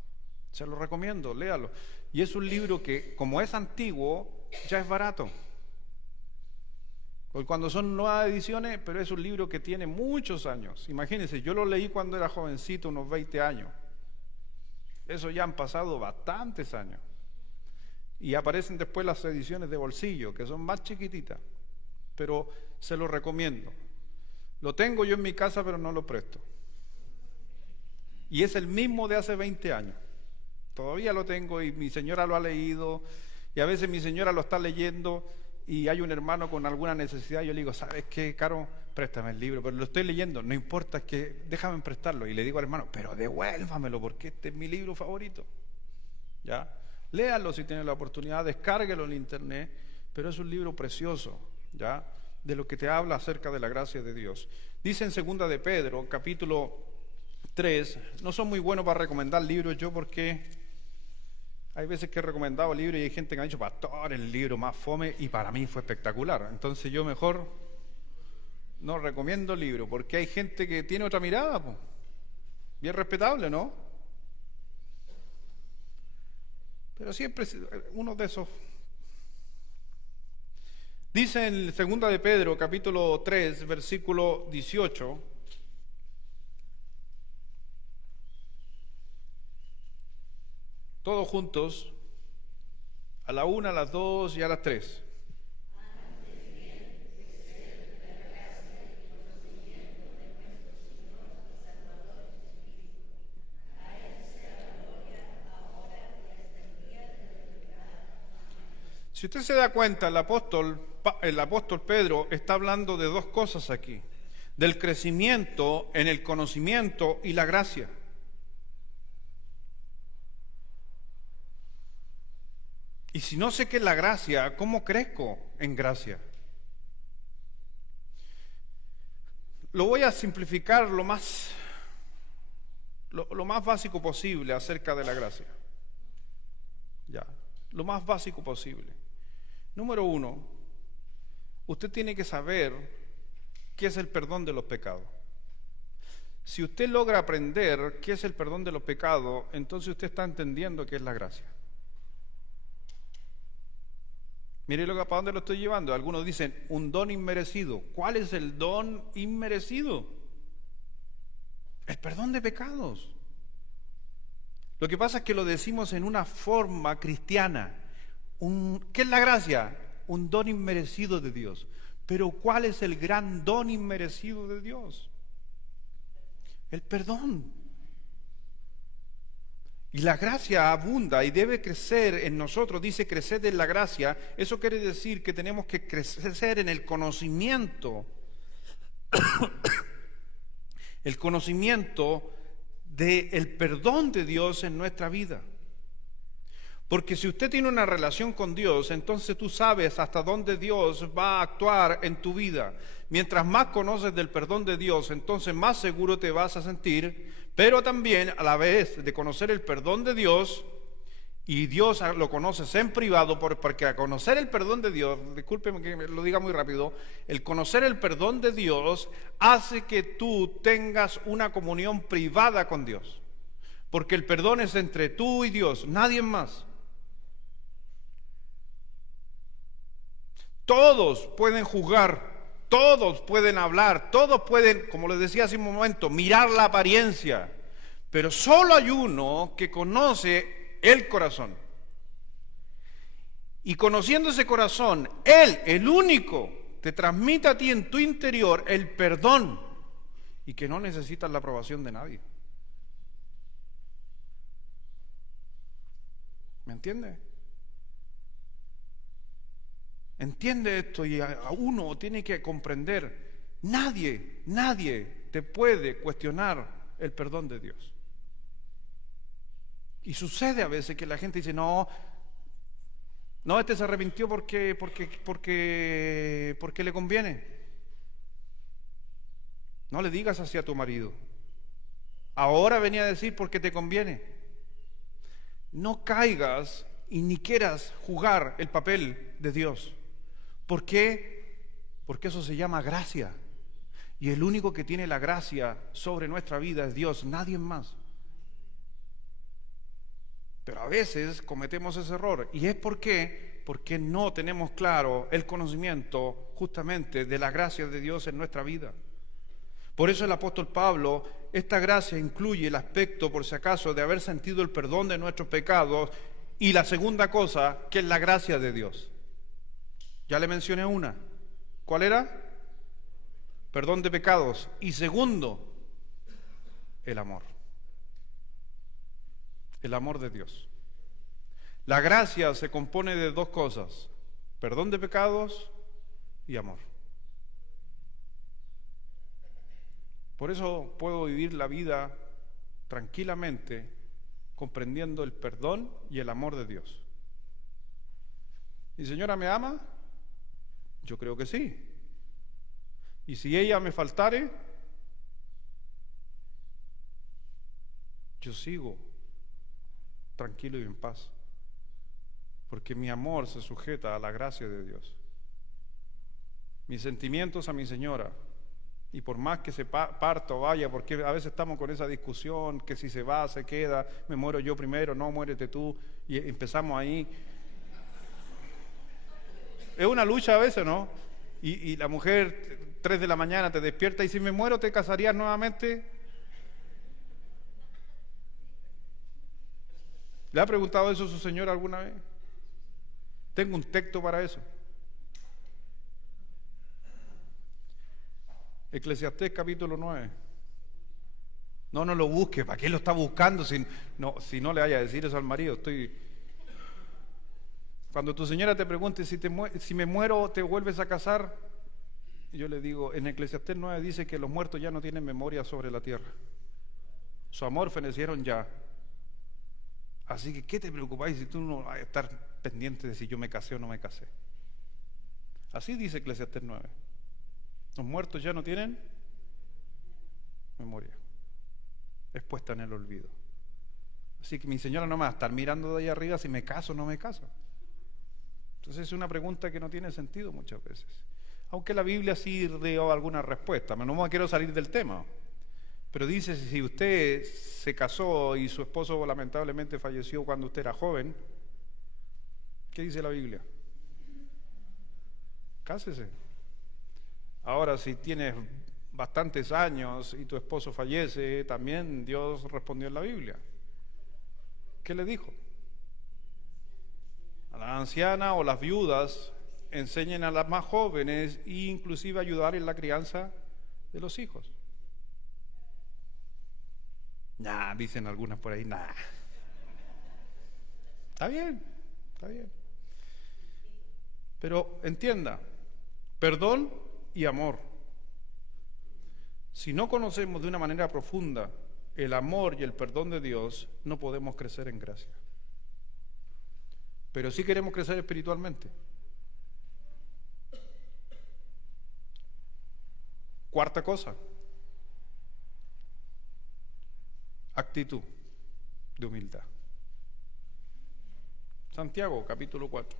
Se lo recomiendo, léalo. Y es un libro que, como es antiguo, ya es barato. Porque cuando son nuevas ediciones, pero es un libro que tiene muchos años. Imagínense, yo lo leí cuando era jovencito, unos 20 años. Eso ya han pasado bastantes años. Y aparecen después las ediciones de bolsillo, que son más chiquititas. Pero se lo recomiendo. Lo tengo yo en mi casa, pero no lo presto. Y es el mismo de hace 20 años. Todavía lo tengo y mi señora lo ha leído. Y a veces mi señora lo está leyendo y hay un hermano con alguna necesidad. Yo le digo, ¿sabes qué, Caro? Préstame el libro, pero lo estoy leyendo. No importa, es que déjame prestarlo. Y le digo al hermano, pero devuélvamelo porque este es mi libro favorito. ¿Ya? Léalo si tiene la oportunidad, descárguelo en internet, pero es un libro precioso, ¿ya? De lo que te habla acerca de la gracia de Dios. Dice en 2 de Pedro, capítulo 3, no soy muy bueno para recomendar libros yo porque hay veces que he recomendado libros y hay gente que me ha dicho, pastor, el libro más fome, y para mí fue espectacular. Entonces yo mejor no recomiendo libros, porque hay gente que tiene otra mirada, pues. Bien respetable, ¿no? Pero siempre uno de esos. Dice en 2 de Pedro, capítulo 3, versículo 18. Todos juntos, a la 1, a las 2 y a las 3. Si usted se da cuenta, el apóstol Pedro está hablando de dos cosas aquí: del crecimiento en el conocimiento y la gracia. Y si no sé qué es la gracia, ¿cómo crezco en gracia? Lo voy a simplificar lo más básico posible acerca de la gracia. Ya, lo más básico posible. Número 1, usted tiene que saber qué es el perdón de los pecados. Si usted logra aprender qué es el perdón de los pecados, entonces usted está entendiendo qué es la gracia. Mire para dónde lo estoy llevando. Algunos dicen, un don inmerecido. ¿Cuál es el don inmerecido? El perdón de pecados. Lo que pasa es que lo decimos en una forma cristiana. ¿Qué es la gracia? Un don inmerecido de Dios. Pero ¿cuál es el gran don inmerecido de Dios? El perdón. Y la gracia abunda y debe crecer en nosotros. Dice crecer en la gracia. Eso quiere decir que tenemos que crecer en el conocimiento. El conocimiento del perdón de Dios en nuestra vida. Porque si usted tiene una relación con Dios, entonces tú sabes hasta dónde Dios va a actuar en tu vida. Mientras más conoces del perdón de Dios, entonces más seguro te vas a sentir. Pero también a la vez de conocer el perdón de Dios, y Dios lo conoces en privado, porque a conocer el perdón de Dios, discúlpeme que lo diga muy rápido, el conocer el perdón de Dios hace que tú tengas una comunión privada con Dios. Porque el perdón es entre tú y Dios, nadie más. Todos pueden juzgar, todos pueden hablar, todos pueden, como les decía hace un momento, mirar la apariencia, pero solo hay uno que conoce el corazón. y conociendo ese corazón, Él, el único, te transmite a ti en tu interior el perdón y que no necesitas la aprobación de nadie. ¿Me entiende? Entiende esto y a uno tiene que comprender, nadie te puede cuestionar el perdón de Dios. Y sucede a veces que la gente dice, no, este se arrepintió porque le conviene. No le digas así a tu marido. Ahora venía a decir porque te conviene. No caigas y ni quieras jugar el papel de Dios. ¿Por qué? Porque eso se llama gracia. Y el único que tiene la gracia sobre nuestra vida es Dios, nadie más. Pero a veces cometemos ese error. ¿Y es porque no tenemos claro el conocimiento justamente de la gracia de Dios en nuestra vida? Por eso el apóstol Pablo, esta gracia incluye el aspecto, por si acaso, de haber sentido el perdón de nuestros pecados, y la segunda cosa, que es la gracia de Dios. Ya le mencioné una. ¿Cuál era? Perdón de pecados. Y segundo, el amor. El amor de Dios. La gracia se compone de dos cosas: perdón de pecados y amor. Por eso puedo vivir la vida tranquilamente comprendiendo el perdón y el amor de Dios. ¿Mi señora me ama? Yo creo que sí. Y si ella me faltare, yo sigo tranquilo y en paz, porque mi amor se sujeta a la gracia de Dios. Mis sentimientos a mi señora, y por más que se parta o vaya, porque a veces estamos con esa discusión, que si se va, se queda, me muero yo primero, no, muérete tú, y empezamos ahí. Es una lucha a veces, ¿no? Y la mujer, 3 de la mañana, te despierta y si me muero, ¿te casarías nuevamente? ¿Le ha preguntado eso a su señora alguna vez? Tengo un texto para eso. Eclesiastés capítulo 9. No lo busque. ¿Para qué lo está buscando si no le vaya a decir eso al marido? Cuando tu señora te pregunte si me muero, ¿te vuelves a casar? Yo le digo, en Eclesiastés 9 dice que los muertos ya no tienen memoria sobre la tierra. Su amor fenecieron ya. Así que, ¿qué te preocupáis si tú no vas a estar pendiente de si yo me casé o no me casé? Así dice Eclesiastés 9. Los muertos ya no tienen memoria. Es puesta en el olvido. Así que mi señora no me va a estar mirando de ahí arriba si me caso o no me caso. Entonces es una pregunta que no tiene sentido muchas veces. Aunque la Biblia sí dio alguna respuesta. No me quiero salir del tema. Pero dice, si usted se casó y su esposo lamentablemente falleció cuando usted era joven, ¿qué dice la Biblia? Cásese. Ahora, si tienes bastantes años y tu esposo fallece, también Dios respondió en la Biblia. ¿Qué le dijo? A la anciana o las viudas enseñen a las más jóvenes e inclusive ayudar en la crianza de los hijos. Dicen algunas por ahí, Está bien. Pero entienda, perdón y amor. Si no conocemos de una manera profunda el amor y el perdón de Dios, no podemos crecer en gracia. Pero sí queremos crecer espiritualmente. Cuarta cosa, actitud de humildad. Santiago, capítulo 4.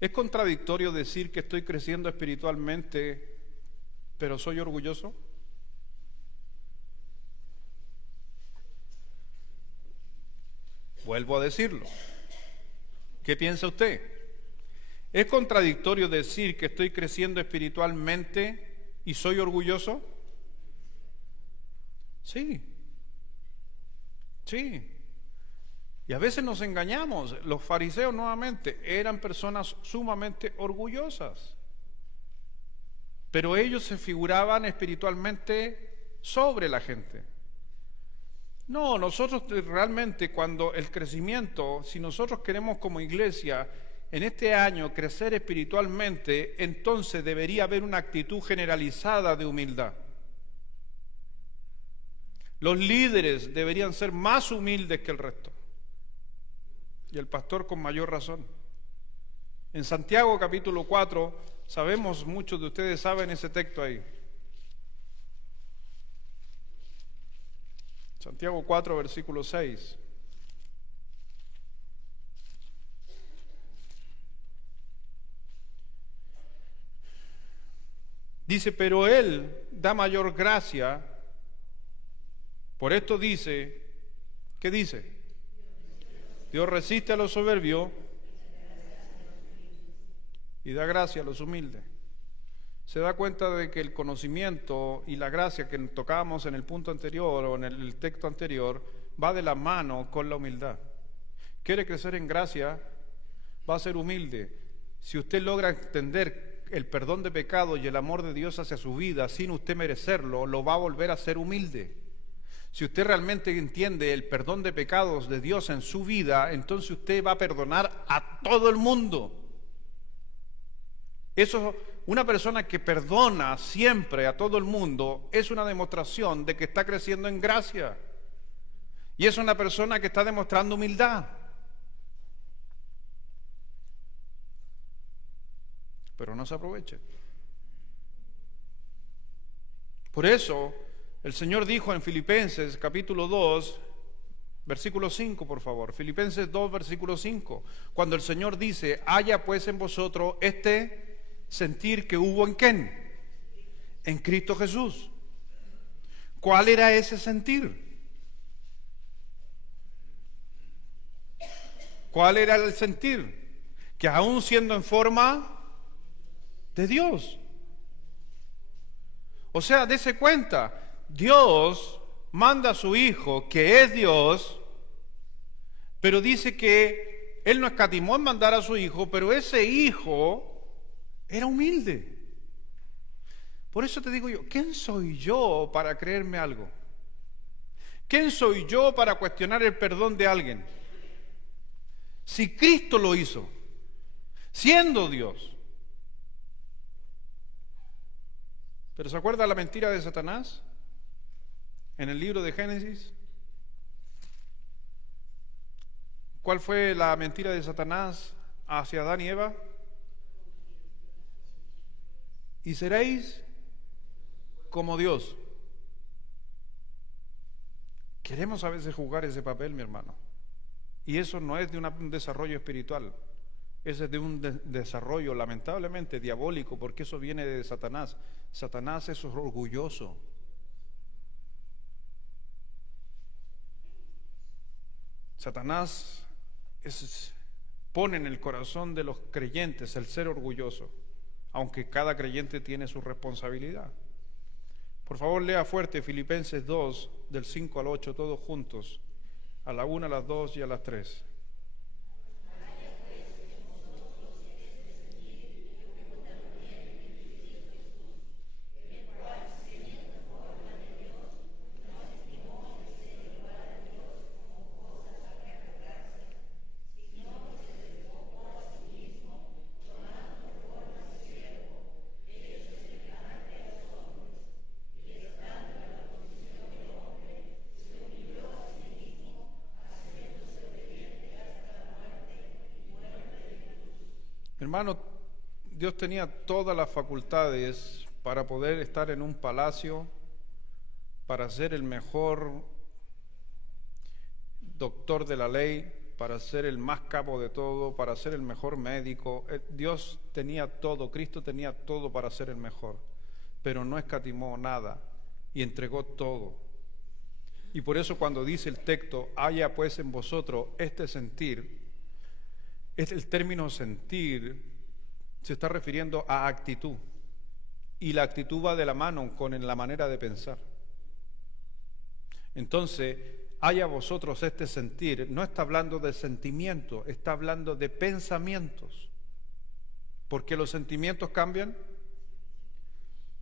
¿Es contradictorio decir que estoy creciendo espiritualmente, pero soy orgulloso? Vuelvo a decirlo. ¿Qué piensa usted? ¿Es contradictorio decir que estoy creciendo espiritualmente y soy orgulloso? Sí. Y a veces nos engañamos. Los fariseos nuevamente eran personas sumamente orgullosas, pero ellos se figuraban espiritualmente sobre la gente. No, nosotros realmente cuando el crecimiento, si nosotros queremos como iglesia en este año crecer espiritualmente, entonces debería haber una actitud generalizada de humildad. Los líderes deberían ser más humildes que el resto. Y el pastor con mayor razón. En Santiago capítulo 4, sabemos, muchos de ustedes saben ese texto ahí. Santiago 4, versículo 6. Dice, pero Él da mayor gracia. Por esto dice, ¿qué dice? Dios resiste a los soberbios y da gracia a los humildes. Se da cuenta de que el conocimiento y la gracia que tocábamos en el punto anterior o en el texto anterior va de la mano con la humildad. ¿Quiere crecer en gracia? Va a ser humilde. Si usted logra entender el perdón de pecado y el amor de Dios hacia su vida sin usted merecerlo, lo va a volver a ser humilde. Si usted realmente entiende el perdón de pecados de Dios en su vida, entonces usted va a perdonar a todo el mundo. Eso, una persona que perdona siempre a todo el mundo es una demostración de que está creciendo en gracia. Y es una persona que está demostrando humildad. Pero no se aproveche. Por eso, el Señor dijo en Filipenses capítulo 2, versículo 5, por favor. Filipenses 2, versículo 5. Cuando el Señor dice, haya pues en vosotros este sentir que hubo en ¿quién? En Cristo Jesús. ¿Cuál era ese sentir? ¿Cuál era el sentir? Que aún siendo en forma de Dios. O sea, dése cuenta, Dios manda a su Hijo, que es Dios, pero dice que Él no escatimó en mandar a su Hijo, pero ese Hijo era humilde. Por eso te digo yo, ¿quién soy yo para creerme algo? ¿Quién soy yo para cuestionar el perdón de alguien? Si Cristo lo hizo, siendo Dios. ¿Pero se acuerda la mentira de Satanás en el libro de Génesis? ¿Cuál fue la mentira de Satanás hacia Adán y Eva? Y seréis como Dios. Queremos a veces jugar ese papel, mi hermano. Y eso no es de un desarrollo espiritual. Ese es de un desarrollo lamentablemente diabólico, porque eso viene de Satanás. Satanás es orgulloso. Satanás pone en el corazón de los creyentes el ser orgulloso, aunque cada creyente tiene su responsabilidad. Por favor, lea fuerte Filipenses 2, del 5 al 8, todos juntos, a la 1, a las 2 y a las 3. Hermano, Dios tenía todas las facultades para poder estar en un palacio, para ser el mejor doctor de la ley, para ser el más capo de todo, para ser el mejor médico. Dios tenía todo, Cristo tenía todo para ser el mejor, pero no escatimó nada y entregó todo. Y por eso cuando dice el texto, haya pues en vosotros este sentir, el término sentir se está refiriendo a actitud, y la actitud va de la mano con la manera de pensar. Entonces, haya vosotros este sentir, no está hablando de sentimiento, está hablando de pensamientos. ¿Por qué los sentimientos cambian?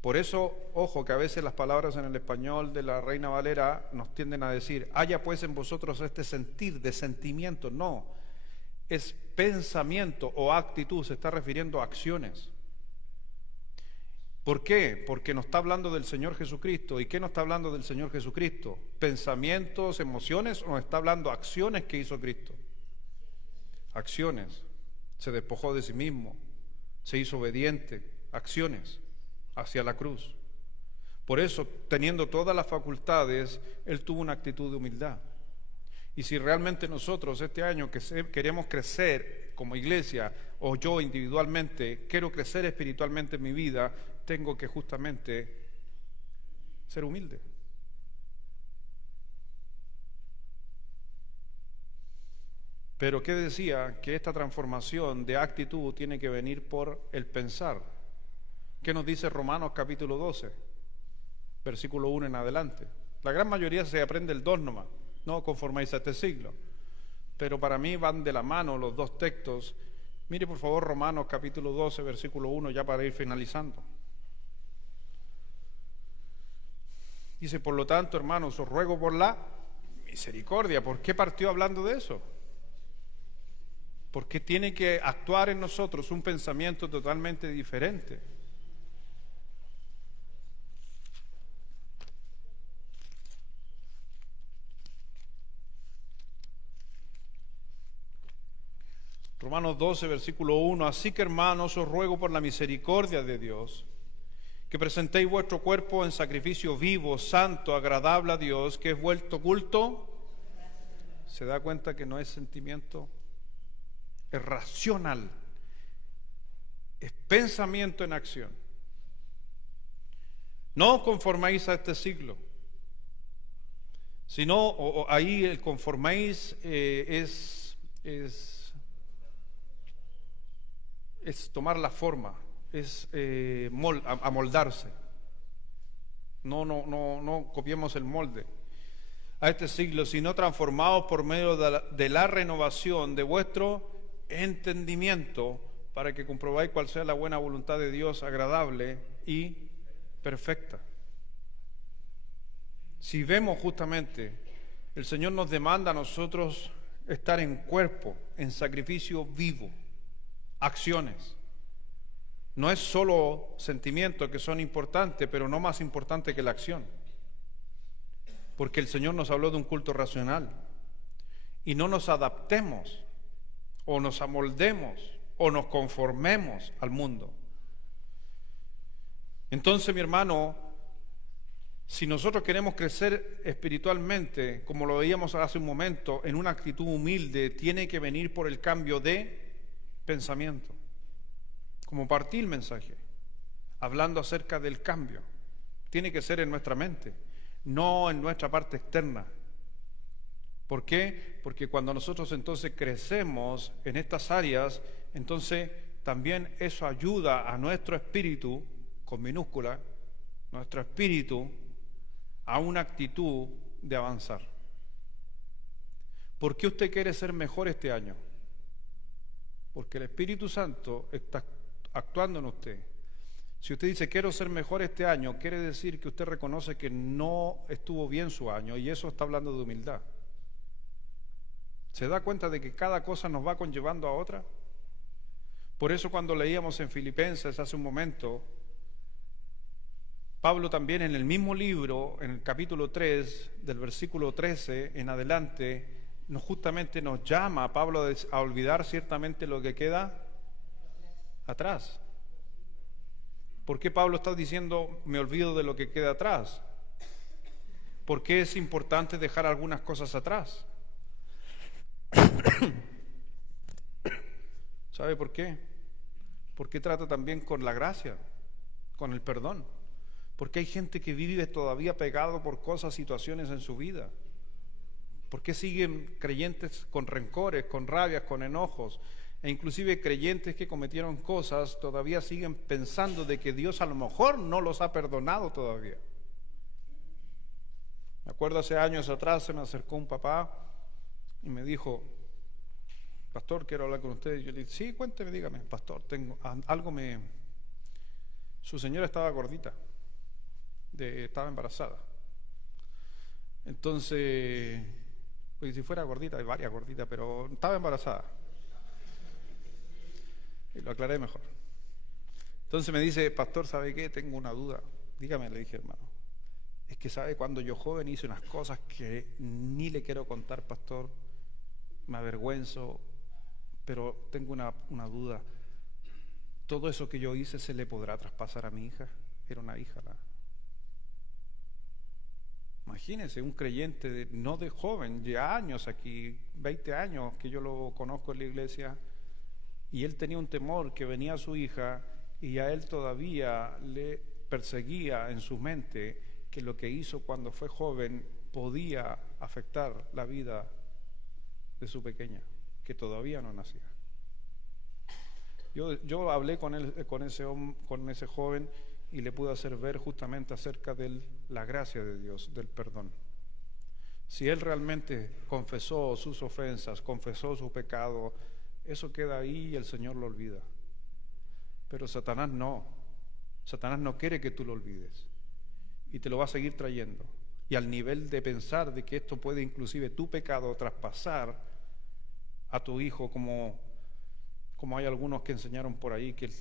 Por eso, ojo, que a veces las palabras en el español de la Reina Valera nos tienden a decir, haya pues en vosotros este sentir de sentimiento. No, es pensamiento o actitud, se está refiriendo a acciones. ¿Por qué? Porque nos está hablando del Señor Jesucristo. ¿Y qué nos está hablando del Señor Jesucristo? ¿Pensamientos, emociones o nos está hablando acciones que hizo Cristo? Acciones. Se despojó de sí mismo, se hizo obediente, acciones hacia la cruz. Por eso, teniendo todas las facultades, Él tuvo una actitud de humildad. Y si realmente nosotros este año queremos crecer como iglesia, o yo individualmente quiero crecer espiritualmente en mi vida, tengo que justamente ser humilde. Pero ¿qué decía? Que esta transformación de actitud tiene que venir por el pensar. ¿Qué nos dice Romanos capítulo 12? Versículo 1 en adelante. La gran mayoría se aprende el 2 nomás. No conforméis a este siglo. Pero para mí van de la mano los dos textos. Mire por favor Romanos capítulo 12, versículo 1, ya para ir finalizando. Dice, por lo tanto, hermanos, os ruego por la misericordia. ¿Por qué partió hablando de eso? Porque tiene que actuar en nosotros un pensamiento totalmente diferente. Romanos 12, versículo 1, así que hermanos, os ruego por la misericordia de Dios, que presentéis vuestro cuerpo en sacrificio vivo, santo, agradable a Dios, que es vuelto culto. ¿Se da cuenta que no es sentimiento? Es racional, es pensamiento en acción. No os conformáis a este siglo, sino ahí el conformáis es tomar la forma, es amoldarse. No copiemos el molde a este siglo, sino transformados por medio de la renovación de vuestro entendimiento, para que comprobáis cuál sea la buena voluntad de Dios, agradable y perfecta. Si vemos justamente, el Señor nos demanda a nosotros estar en cuerpo, en sacrificio vivo, acciones. No es solo sentimientos que son importantes, pero no más importante que la acción. Porque el Señor nos habló de un culto racional. Y no nos adaptemos, o nos amoldemos, o nos conformemos al mundo. Entonces, mi hermano, si nosotros queremos crecer espiritualmente, como lo veíamos hace un momento, en una actitud humilde, tiene que venir por el cambio de pensamiento. Como partí el mensaje, hablando acerca del cambio, tiene que ser en nuestra mente, no en nuestra parte externa. ¿Por qué? Porque cuando nosotros entonces crecemos en estas áreas, entonces también eso ayuda a nuestro espíritu, con minúscula, nuestro espíritu, a una actitud de avanzar. ¿Por qué usted quiere ser mejor este año? Porque el Espíritu Santo está actuando en usted. Si usted dice quiero ser mejor este año, quiere decir que usted reconoce que no estuvo bien su año, y eso está hablando de humildad. ¿Se da cuenta de que cada cosa nos va conllevando a otra? Por eso cuando leíamos en Filipenses hace un momento, Pablo también en el mismo libro, en el capítulo 3, del versículo 13 en adelante, justamente nos llama a Pablo a olvidar ciertamente lo que queda atrás. ¿Por qué Pablo está diciendo me olvido de lo que queda atrás? ¿Por qué es importante dejar algunas cosas atrás? ¿Sabe por qué? Porque trata también con la gracia, con el perdón. Porque hay gente que vive todavía pegado por cosas, situaciones en su vida. ¿Por qué siguen creyentes con rencores, con rabias, con enojos? E inclusive creyentes que cometieron cosas todavía siguen pensando de que Dios a lo mejor no los ha perdonado todavía. Me acuerdo hace años atrás se me acercó un papá y me dijo: pastor, quiero hablar con usted. Y yo le dije: sí, cuénteme, dígame. Pastor, su señora estaba gordita, estaba embarazada. Entonces, pues si fuera gordita, hay varias gorditas, pero estaba embarazada. Y lo aclaré mejor. Entonces me dice: pastor, ¿sabe qué? Tengo una duda. Dígame, le dije: hermano, es que sabe, cuando yo joven hice unas cosas que ni le quiero contar, pastor, me avergüenzo, pero tengo una duda. ¿Todo eso que yo hice se le podrá traspasar a mi hija? Era una hija. Imagínense, un creyente, no de joven, ya años aquí, 20 años que yo lo conozco en la iglesia, y él tenía un temor que venía a su hija y a él todavía le perseguía en su mente que lo que hizo cuando fue joven podía afectar la vida de su pequeña, que todavía no nacía. Yo hablé con ese joven y le pude hacer ver justamente acerca de la gracia de Dios, del perdón. Si él realmente confesó sus ofensas, confesó su pecado, eso queda ahí y el Señor lo olvida. Pero Satanás no. Satanás no quiere que tú lo olvides y te lo va a seguir trayendo. Y al nivel de pensar de que esto puede inclusive tu pecado traspasar a tu hijo, como hay algunos que enseñaron por ahí que el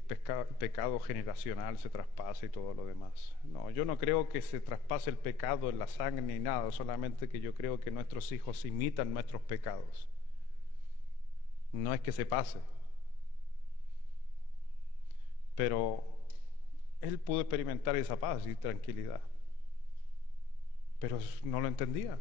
pecado generacional se traspasa y todo lo demás. No, yo no creo que se traspase el pecado en la sangre ni nada, solamente que yo creo que nuestros hijos imitan nuestros pecados. No es que se pase. Pero él pudo experimentar esa paz y tranquilidad. Pero no lo entendía.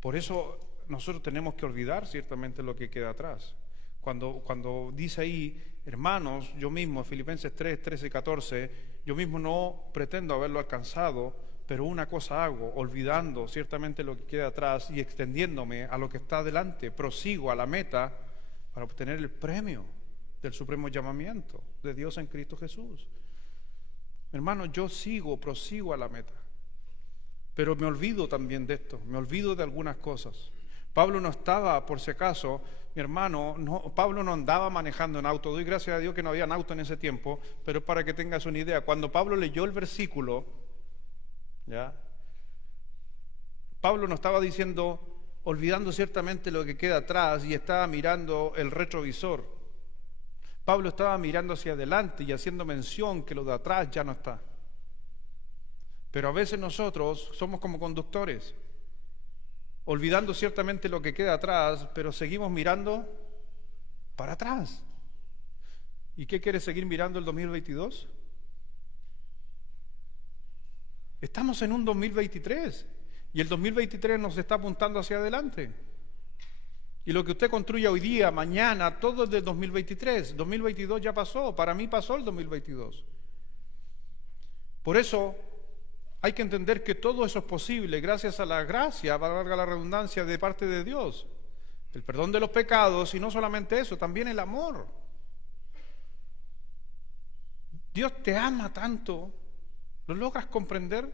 Por eso nosotros tenemos que olvidar ciertamente lo que queda atrás. Cuando dice ahí, hermanos, yo mismo, Filipenses 3, 13 y 14, yo mismo no pretendo haberlo alcanzado, pero una cosa hago, olvidando ciertamente lo que queda atrás y extendiéndome a lo que está adelante, prosigo a la meta para obtener el premio del supremo llamamiento de Dios en Cristo Jesús. Hermano, yo prosigo a la meta, pero me olvido también de esto, me olvido de algunas cosas. Pablo no estaba, por si acaso, mi hermano, Pablo no andaba manejando en auto. Doy gracias a Dios que no había auto en ese tiempo, pero para que tengas una idea, cuando Pablo leyó el versículo, ¿ya? Pablo no estaba diciendo, olvidando ciertamente lo que queda atrás, y estaba mirando el retrovisor. Pablo estaba mirando hacia adelante y haciendo mención que lo de atrás ya no está. Pero a veces nosotros somos como conductores, olvidando ciertamente lo que queda atrás, pero seguimos mirando para atrás. ¿Y qué quiere seguir mirando el 2022? Estamos en un 2023 y el 2023 nos está apuntando hacia adelante. Y lo que usted construya hoy día, mañana, todo es del 2023. 2022 ya pasó, para mí pasó el 2022. Por eso hay que entender que todo eso es posible gracias a la gracia, valga la redundancia, de parte de Dios. El perdón de los pecados, y no solamente eso, también el amor. Dios te ama tanto. ¿Lo logras comprender?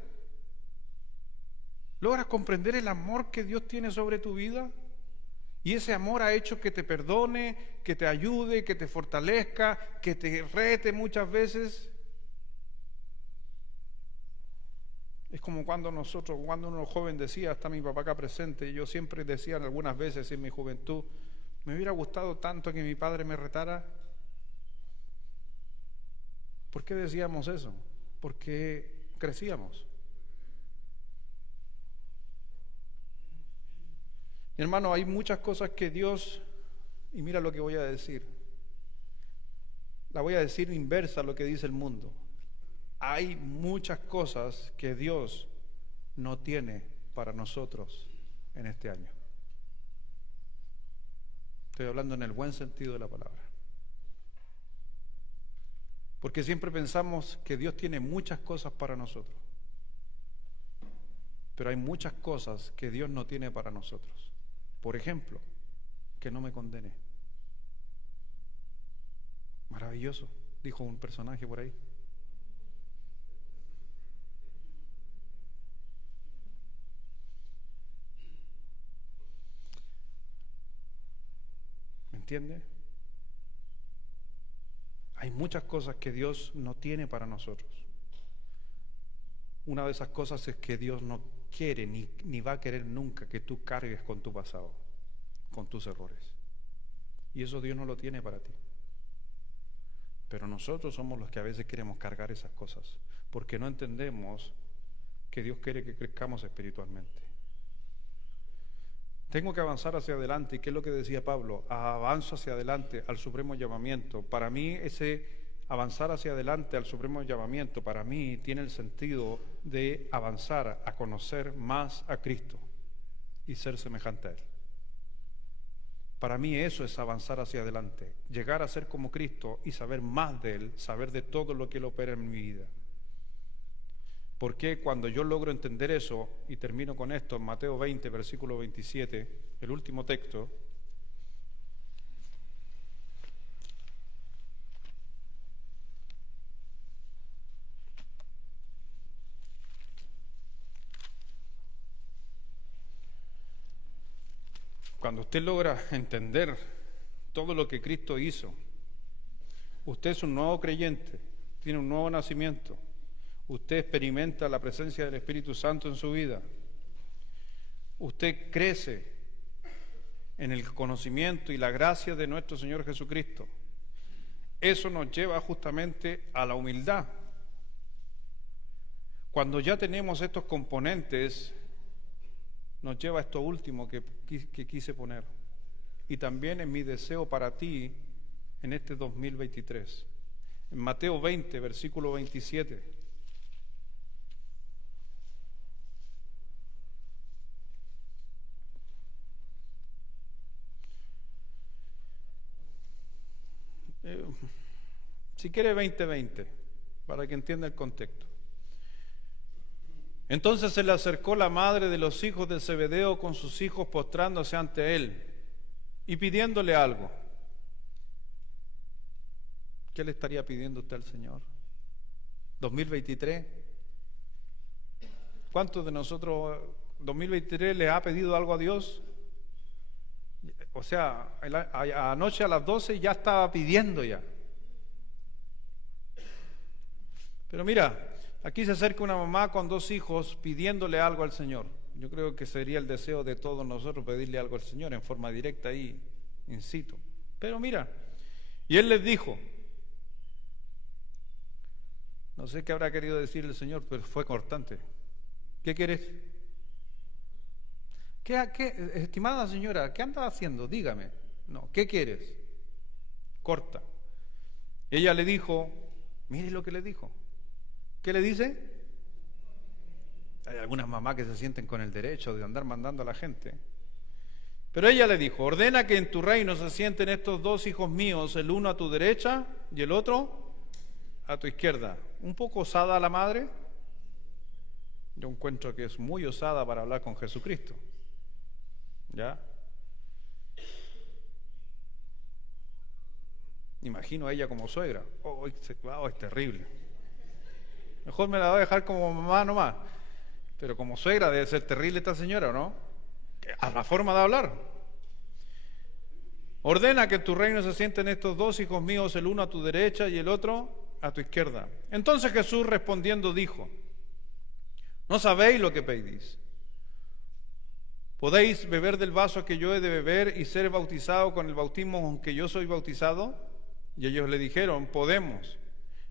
¿Logras comprender el amor que Dios tiene sobre tu vida? Y ese amor ha hecho que te perdone, que te ayude, que te fortalezca, que te rete muchas veces. Es como cuando uno joven decía, está mi papá acá presente, y yo siempre decía algunas veces en mi juventud, me hubiera gustado tanto que mi padre me retara. ¿Por qué decíamos eso? Porque crecíamos. Mi hermano, hay muchas cosas que Dios, y mira lo que voy a decir, la voy a decir inversa a lo que dice el mundo. Hay muchas cosas que Dios no tiene para nosotros en este año. Estoy hablando en el buen sentido de la palabra. Porque siempre pensamos que Dios tiene muchas cosas para nosotros. Pero hay muchas cosas que Dios no tiene para nosotros. Por ejemplo, que no me condene. Maravilloso, dijo un personaje por ahí. ¿Entiende? Hay muchas cosas que Dios no tiene para nosotros. Una de esas cosas es que Dios no quiere ni va a querer nunca que tú cargues con tu pasado, con tus errores. Y eso Dios no lo tiene para ti. Pero nosotros somos los que a veces queremos cargar esas cosas, porque no entendemos que Dios quiere que crezcamos espiritualmente. Tengo que avanzar hacia adelante. ¿Y qué es lo que decía Pablo? Avanzo hacia adelante al supremo llamamiento. Para mí ese avanzar hacia adelante al supremo llamamiento, para mí tiene el sentido de avanzar a conocer más a Cristo y ser semejante a Él. Para mí eso es avanzar hacia adelante, llegar a ser como Cristo y saber más de Él, saber de todo lo que Él opera en mi vida. Porque cuando yo logro entender eso, y termino con esto, en Mateo 20, versículo 27, el último texto, cuando usted logra entender todo lo que Cristo hizo, usted es un nuevo creyente, tiene un nuevo nacimiento. Usted experimenta la presencia del Espíritu Santo en su vida. Usted crece en el conocimiento y la gracia de nuestro Señor Jesucristo. Eso nos lleva justamente a la humildad. Cuando ya tenemos estos componentes, nos lleva a esto último que quise poner. Y también es mi deseo para ti en este 2023. En Mateo 20, versículo 27. Si quiere 20:20, para que entienda el contexto. Entonces se le acercó la madre de los hijos de Zebedeo con sus hijos postrándose ante él y pidiéndole algo. ¿Qué le estaría pidiendo usted al Señor? 2023. ¿Cuántos de nosotros 2023 le ha pedido algo a Dios? O sea, anoche a las 12 ya estaba pidiendo ya. Pero mira, aquí se acerca una mamá con 2 hijos pidiéndole algo al Señor. Yo creo que sería el deseo de todos nosotros pedirle algo al Señor en forma directa ahí, in situ. Pero mira, y Él les dijo, no sé qué habrá querido decir el Señor, pero fue cortante. ¿Qué quieres? Estimada señora, ¿qué andas haciendo? Dígame. No, ¿qué quieres? Corta. Ella le dijo, mire lo que le dijo. ¿Qué le dice? Hay algunas mamás que se sienten con el derecho de andar mandando a la gente. Pero ella le dijo, ordena que en tu reino se sienten estos 2 hijos míos, el uno a tu derecha y el otro a tu izquierda. Un poco osada la madre. Yo encuentro que es muy osada para hablar con Jesucristo. ¿Ya? Imagino a ella como suegra. Oh, es terrible. Mejor me la voy a dejar como mamá nomás. Pero como suegra debe ser terrible esta señora, ¿no? A la forma de hablar. Ordena que en tu reino se sienten estos 2 hijos míos, el uno a tu derecha y el otro a tu izquierda. Entonces Jesús respondiendo dijo, ¿no sabéis lo que pedís? ¿Podéis beber del vaso que yo he de beber y ser bautizado con el bautismo con que yo soy bautizado? Y ellos le dijeron, podemos.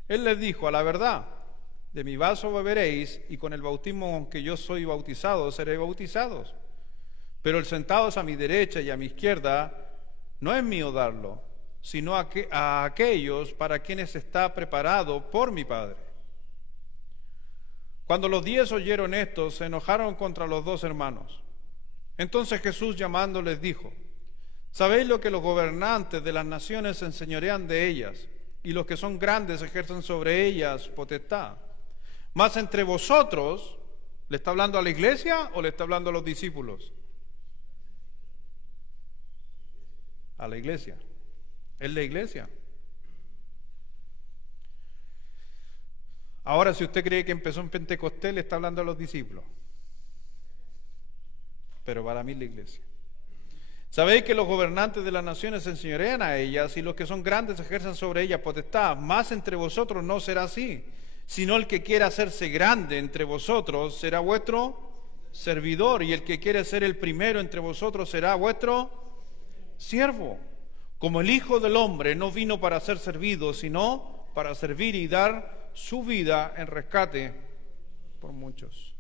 Él les dijo, a la verdad, de mi vaso beberéis y con el bautismo con que yo soy bautizado seréis bautizados. Pero el sentados a mi derecha y a mi izquierda no es mío darlo, sino a aquellos para quienes está preparado por mi Padre. Cuando los 10 oyeron esto, se enojaron contra los 2 hermanos. Entonces Jesús llamándoles dijo, ¿sabéis lo que los gobernantes de las naciones se enseñorean de ellas, y los que son grandes ejercen sobre ellas potestad? Mas entre vosotros, ¿le está hablando a la iglesia o le está hablando a los discípulos? A la iglesia. Es la iglesia. Ahora, si usted cree que empezó en Pentecostés, le está hablando a los discípulos. Pero para mí es la iglesia. Sabéis que los gobernantes de las naciones se enseñorean a ellas y los que son grandes ejercen sobre ellas potestad. Mas entre vosotros no será así, sino el que quiera hacerse grande entre vosotros será vuestro servidor, y el que quiere ser el primero entre vosotros será vuestro siervo. Como el Hijo del Hombre no vino para ser servido, sino para servir y dar su vida en rescate por muchos.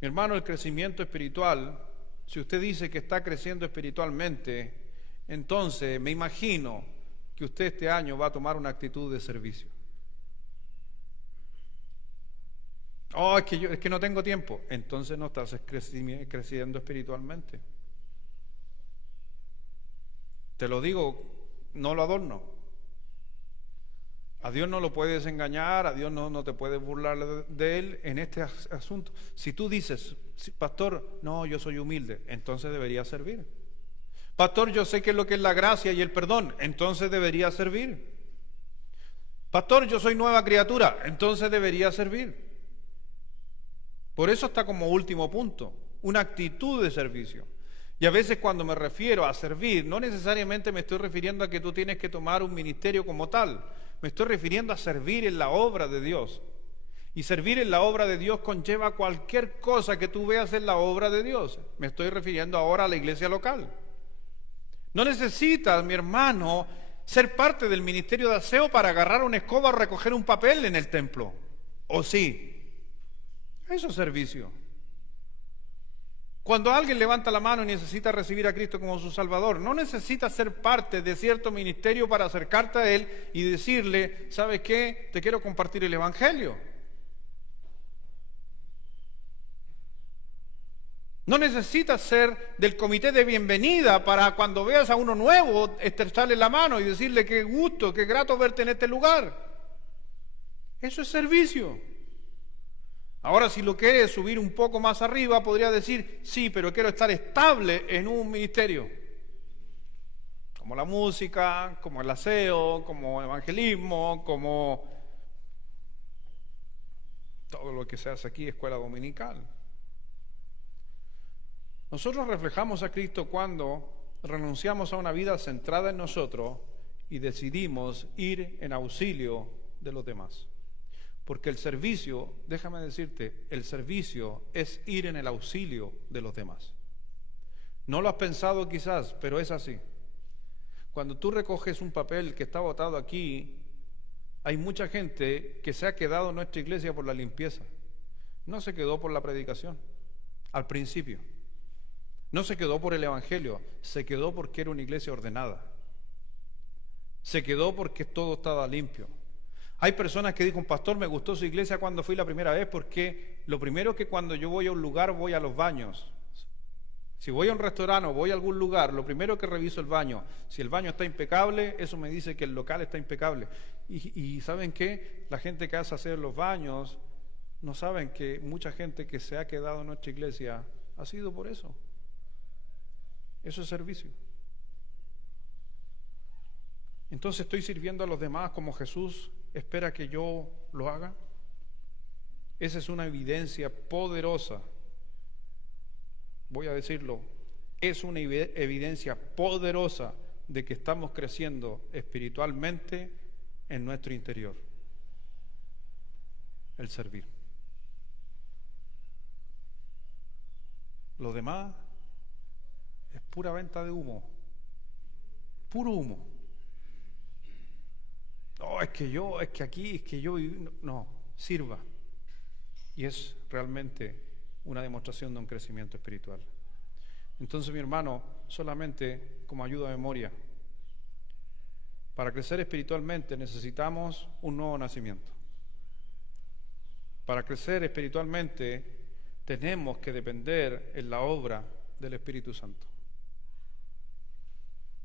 Mi hermano, el crecimiento espiritual, si usted dice que está creciendo espiritualmente, entonces me imagino que usted este año va a tomar una actitud de servicio. Oh, es que no tengo tiempo. Entonces no estás creciendo espiritualmente. Te lo digo, no lo adorno. A Dios no lo puedes engañar, a Dios no te puedes burlar de Él en este asunto. Si tú dices, pastor, no, yo soy humilde, entonces debería servir. Pastor, yo sé qué es lo que es la gracia y el perdón, entonces debería servir. Pastor, yo soy nueva criatura, entonces debería servir. Por eso está como último punto, una actitud de servicio. Y a veces cuando me refiero a servir, no necesariamente me estoy refiriendo a que tú tienes que tomar un ministerio como tal. Me estoy refiriendo a servir en la obra de Dios. Y servir en la obra de Dios conlleva cualquier cosa que tú veas en la obra de Dios. Me estoy refiriendo ahora a la iglesia local. No necesitas, mi hermano, ser parte del ministerio de aseo para agarrar una escoba o recoger un papel en el templo. ¿O sí? Eso es servicio. Cuando alguien levanta la mano y necesita recibir a Cristo como su Salvador, no necesita ser parte de cierto ministerio para acercarte a Él y decirle, ¿sabes qué? Te quiero compartir el Evangelio. No necesitas ser del comité de bienvenida para cuando veas a uno nuevo, estrecharle la mano y decirle qué gusto, qué grato verte en este lugar. Eso es servicio. Ahora, si lo quieres subir un poco más arriba, podría decir, sí, pero quiero estar estable en un ministerio. Como la música, como el aseo, como evangelismo, como todo lo que se hace aquí, escuela dominical. Nosotros reflejamos a Cristo cuando renunciamos a una vida centrada en nosotros y decidimos ir en auxilio de los demás. Porque el servicio, déjame decirte, el servicio es ir en el auxilio de los demás. No lo has pensado quizás, pero es así. Cuando tú recoges un papel que está botado aquí, hay mucha gente que se ha quedado en nuestra iglesia por la limpieza. No se quedó por la predicación, al principio. No se quedó por el evangelio, se quedó porque era una iglesia ordenada. Se quedó porque todo estaba limpio. Hay personas que dicen, pastor, me gustó su iglesia cuando fui la primera vez porque lo primero que cuando yo voy a un lugar voy a los baños. Si voy a un restaurante o voy a algún lugar, lo primero que reviso el baño. Si el baño está impecable, eso me dice que el local está impecable. Y ¿saben qué? La gente que hace hacer los baños, no saben que mucha gente que se ha quedado en nuestra iglesia ha sido por eso. Eso es servicio. Entonces, ¿estoy sirviendo a los demás como Jesús espera que yo lo haga? Esa es una evidencia poderosa. Voy a decirlo, es una evidencia poderosa de que estamos creciendo espiritualmente en nuestro interior. El servir. Lo demás es pura venta de humo. Puro humo. No, es que aquí, no, sirva. Y es realmente una demostración de un crecimiento espiritual. Entonces, mi hermano, solamente como ayuda a memoria, para crecer espiritualmente necesitamos un nuevo nacimiento. Para crecer espiritualmente tenemos que depender en la obra del Espíritu Santo.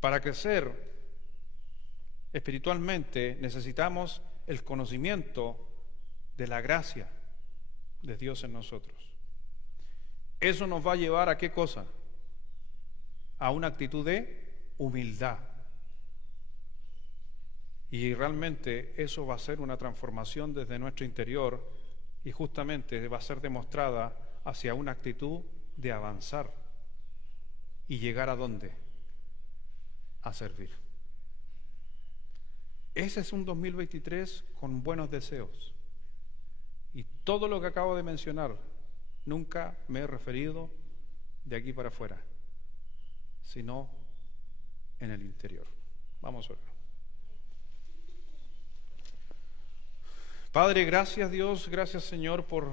Para crecer espiritualmente necesitamos el conocimiento de la gracia de Dios en nosotros. Eso nos va a llevar a ¿qué cosa? A una actitud de humildad. Y realmente eso va a ser una transformación desde nuestro interior y justamente va a ser demostrada hacia una actitud de avanzar. y llegar a dónde? A servir. Ese es un 2023 con buenos deseos. Y todo lo que acabo de mencionar, nunca me he referido de aquí para afuera, sino en el interior. Vamos a orar. Padre, gracias Dios, gracias Señor por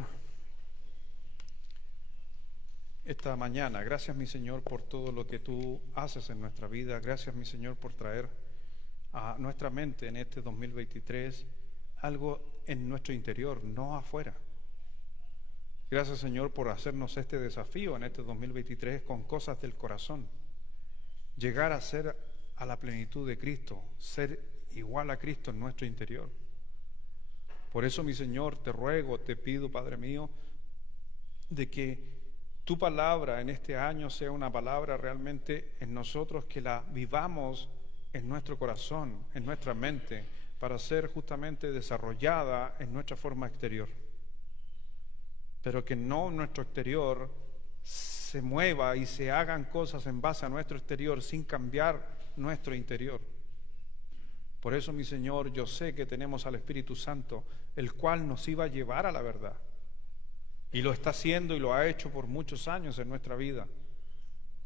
esta mañana. Gracias mi Señor por todo lo que tú haces en nuestra vida. Gracias mi Señor por traer a nuestra mente en este 2023 algo en nuestro interior, no afuera. Gracias Señor por hacernos este desafío en este 2023 con cosas del corazón. Llegar a ser a la plenitud de Cristo, ser igual a Cristo en nuestro interior. Por eso mi Señor, te ruego, te pido Padre mío, de que tu palabra en este año sea una palabra realmente en nosotros, que la vivamos en nuestro corazón, en nuestra mente, para ser justamente desarrollada en nuestra forma exterior. Pero que no nuestro exterior se mueva y se hagan cosas en base a nuestro exterior sin cambiar nuestro interior. Por eso, mi Señor, yo sé que tenemos al Espíritu Santo, el cual nos iba a llevar a la verdad. Y lo está haciendo y lo ha hecho por muchos años en nuestra vida.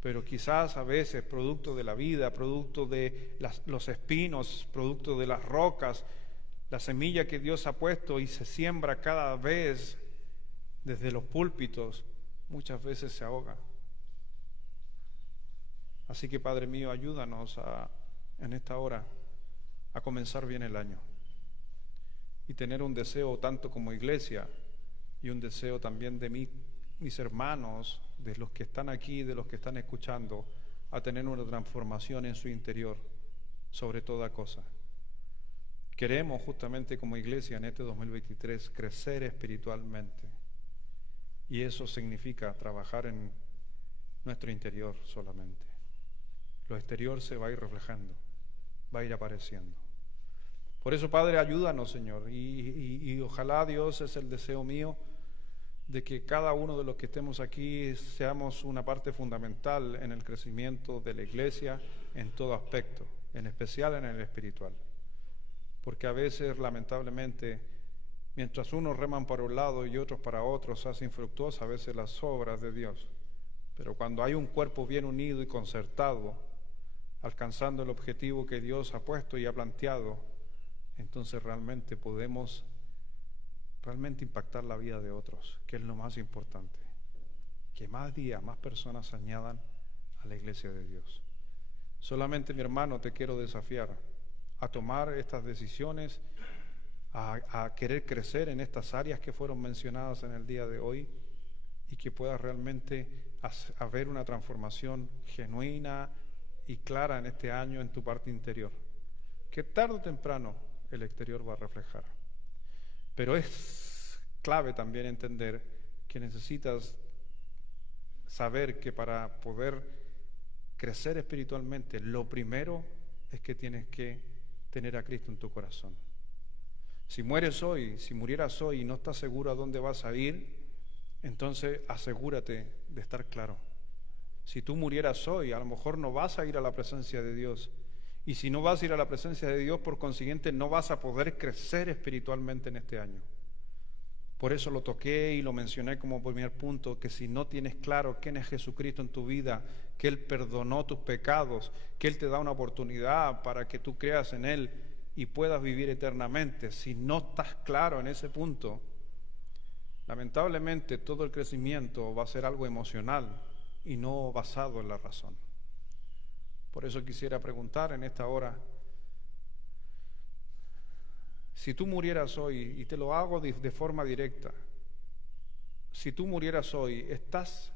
Pero quizás a veces, producto de la vida, producto de los espinos, producto de las rocas, la semilla que Dios ha puesto y se siembra cada vez desde los púlpitos, muchas veces se ahoga. Así que, Padre mío, ayúdanos en esta hora a comenzar bien el año y tener un deseo tanto como iglesia y un deseo también de mis hermanos, de los que están aquí, de los que están escuchando, a tener una transformación en su interior sobre toda cosa. Queremos justamente como iglesia en este 2023 crecer espiritualmente, y eso significa trabajar en nuestro interior solamente. Lo exterior se va a ir reflejando, va a ir apareciendo. Por eso, Padre, ayúdanos, Señor, y ojalá, Dios, es el deseo mío, de que cada uno de los que estemos aquí seamos una parte fundamental en el crecimiento de la iglesia en todo aspecto, en especial en el espiritual. Porque a veces, lamentablemente, mientras unos reman para un lado y otros para otro, se hacen infructuosas a veces las obras de Dios. Pero cuando hay un cuerpo bien unido y concertado, alcanzando el objetivo que Dios ha puesto y ha planteado, entonces realmente podemos impactar la vida de otros, que es lo más importante. Que más días, más personas se añadan a la iglesia de Dios. Solamente, mi hermano, te quiero desafiar a tomar estas decisiones, a querer crecer en estas áreas que fueron mencionadas en el día de hoy, y que puedas realmente haber una transformación genuina y clara en este año en tu parte interior, que tarde o temprano el exterior va a reflejar. Pero es clave también entender que necesitas saber que para poder crecer espiritualmente, lo primero es que tienes que tener a Cristo en tu corazón. Si murieras hoy y no estás seguro a dónde vas a ir, entonces asegúrate de estar claro. Si tú murieras hoy, a lo mejor no vas a ir a la presencia de Dios. Y si no vas a ir a la presencia de Dios, por consiguiente, no vas a poder crecer espiritualmente en este año. Por eso lo toqué y lo mencioné como primer punto, que si no tienes claro quién es Jesucristo en tu vida, que Él perdonó tus pecados, que Él te da una oportunidad para que tú creas en Él y puedas vivir eternamente, si no estás claro en ese punto, lamentablemente todo el crecimiento va a ser algo emocional y no basado en la razón. Por eso quisiera preguntar en esta hora, si tú murieras hoy, y te lo hago de forma directa, si tú murieras hoy, ¿estás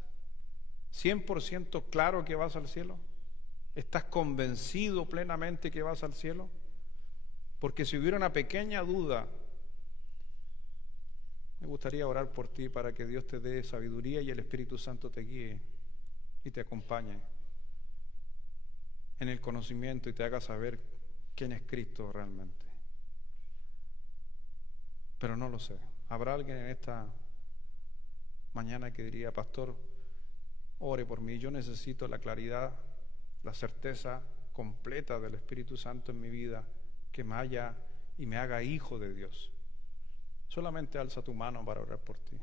100% claro que vas al cielo? ¿Estás convencido plenamente que vas al cielo? Porque si hubiera una pequeña duda, me gustaría orar por ti para que Dios te dé sabiduría y el Espíritu Santo te guíe y te acompañe en el conocimiento y te haga saber quién es Cristo realmente. Pero no lo sé. ¿Habrá alguien en esta mañana que diría, pastor, ore por mí. Yo necesito la claridad, la certeza completa del Espíritu Santo en mi vida, que me haya y me haga hijo de Dios. Solamente alza tu mano para orar por ti.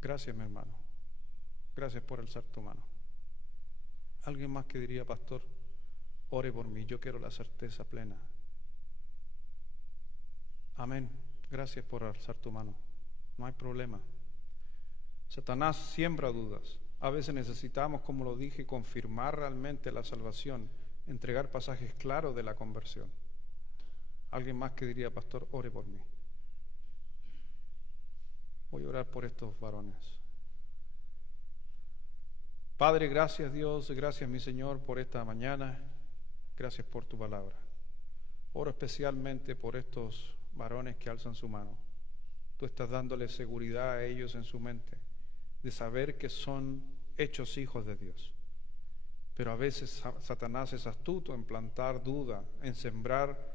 Gracias, mi hermano. Gracias por alzar tu mano. ¿Alguien más que diría, pastor, ore por mí, yo quiero la certeza plena? Amén. Gracias por alzar tu mano. No hay problema. Satanás siembra dudas. A veces necesitamos, como lo dije, confirmar realmente la salvación, entregar pasajes claros de la conversión. ¿Alguien más que diría, pastor, ore por mí? Voy a orar por estos varones. Padre, gracias Dios, gracias mi Señor por esta mañana, gracias por tu palabra. Oro especialmente por estos varones que alzan su mano. Tú estás dándole seguridad a ellos en su mente, de saber que son hechos hijos de Dios. Pero a veces Satanás es astuto en plantar duda, en sembrar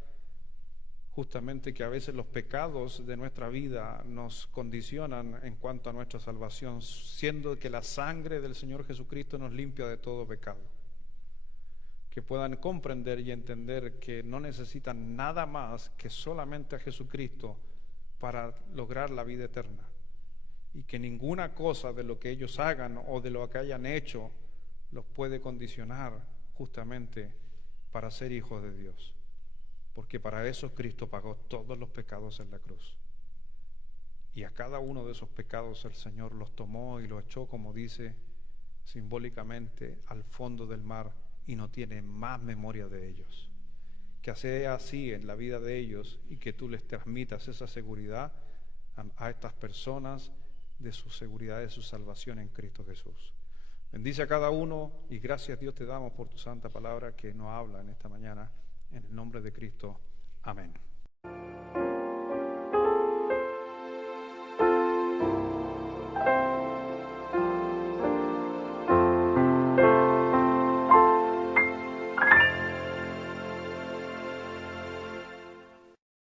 justamente que a veces los pecados de nuestra vida nos condicionan en cuanto a nuestra salvación, siendo que la sangre del Señor Jesucristo nos limpia de todo pecado. Que puedan comprender y entender que no necesitan nada más que solamente a Jesucristo para lograr la vida eterna. Y que ninguna cosa de lo que ellos hagan o de lo que hayan hecho los puede condicionar justamente para ser hijos de Dios. Porque para eso Cristo pagó todos los pecados en la cruz. Y a cada uno de esos pecados el Señor los tomó y los echó, como dice simbólicamente, al fondo del mar, y no tiene más memoria de ellos. Que sea así en la vida de ellos y que tú les transmitas esa seguridad a estas personas de su seguridad, de su salvación en Cristo Jesús. Bendice a cada uno y gracias Dios te damos por tu santa palabra que nos habla en esta mañana. En el nombre de Cristo. Amén.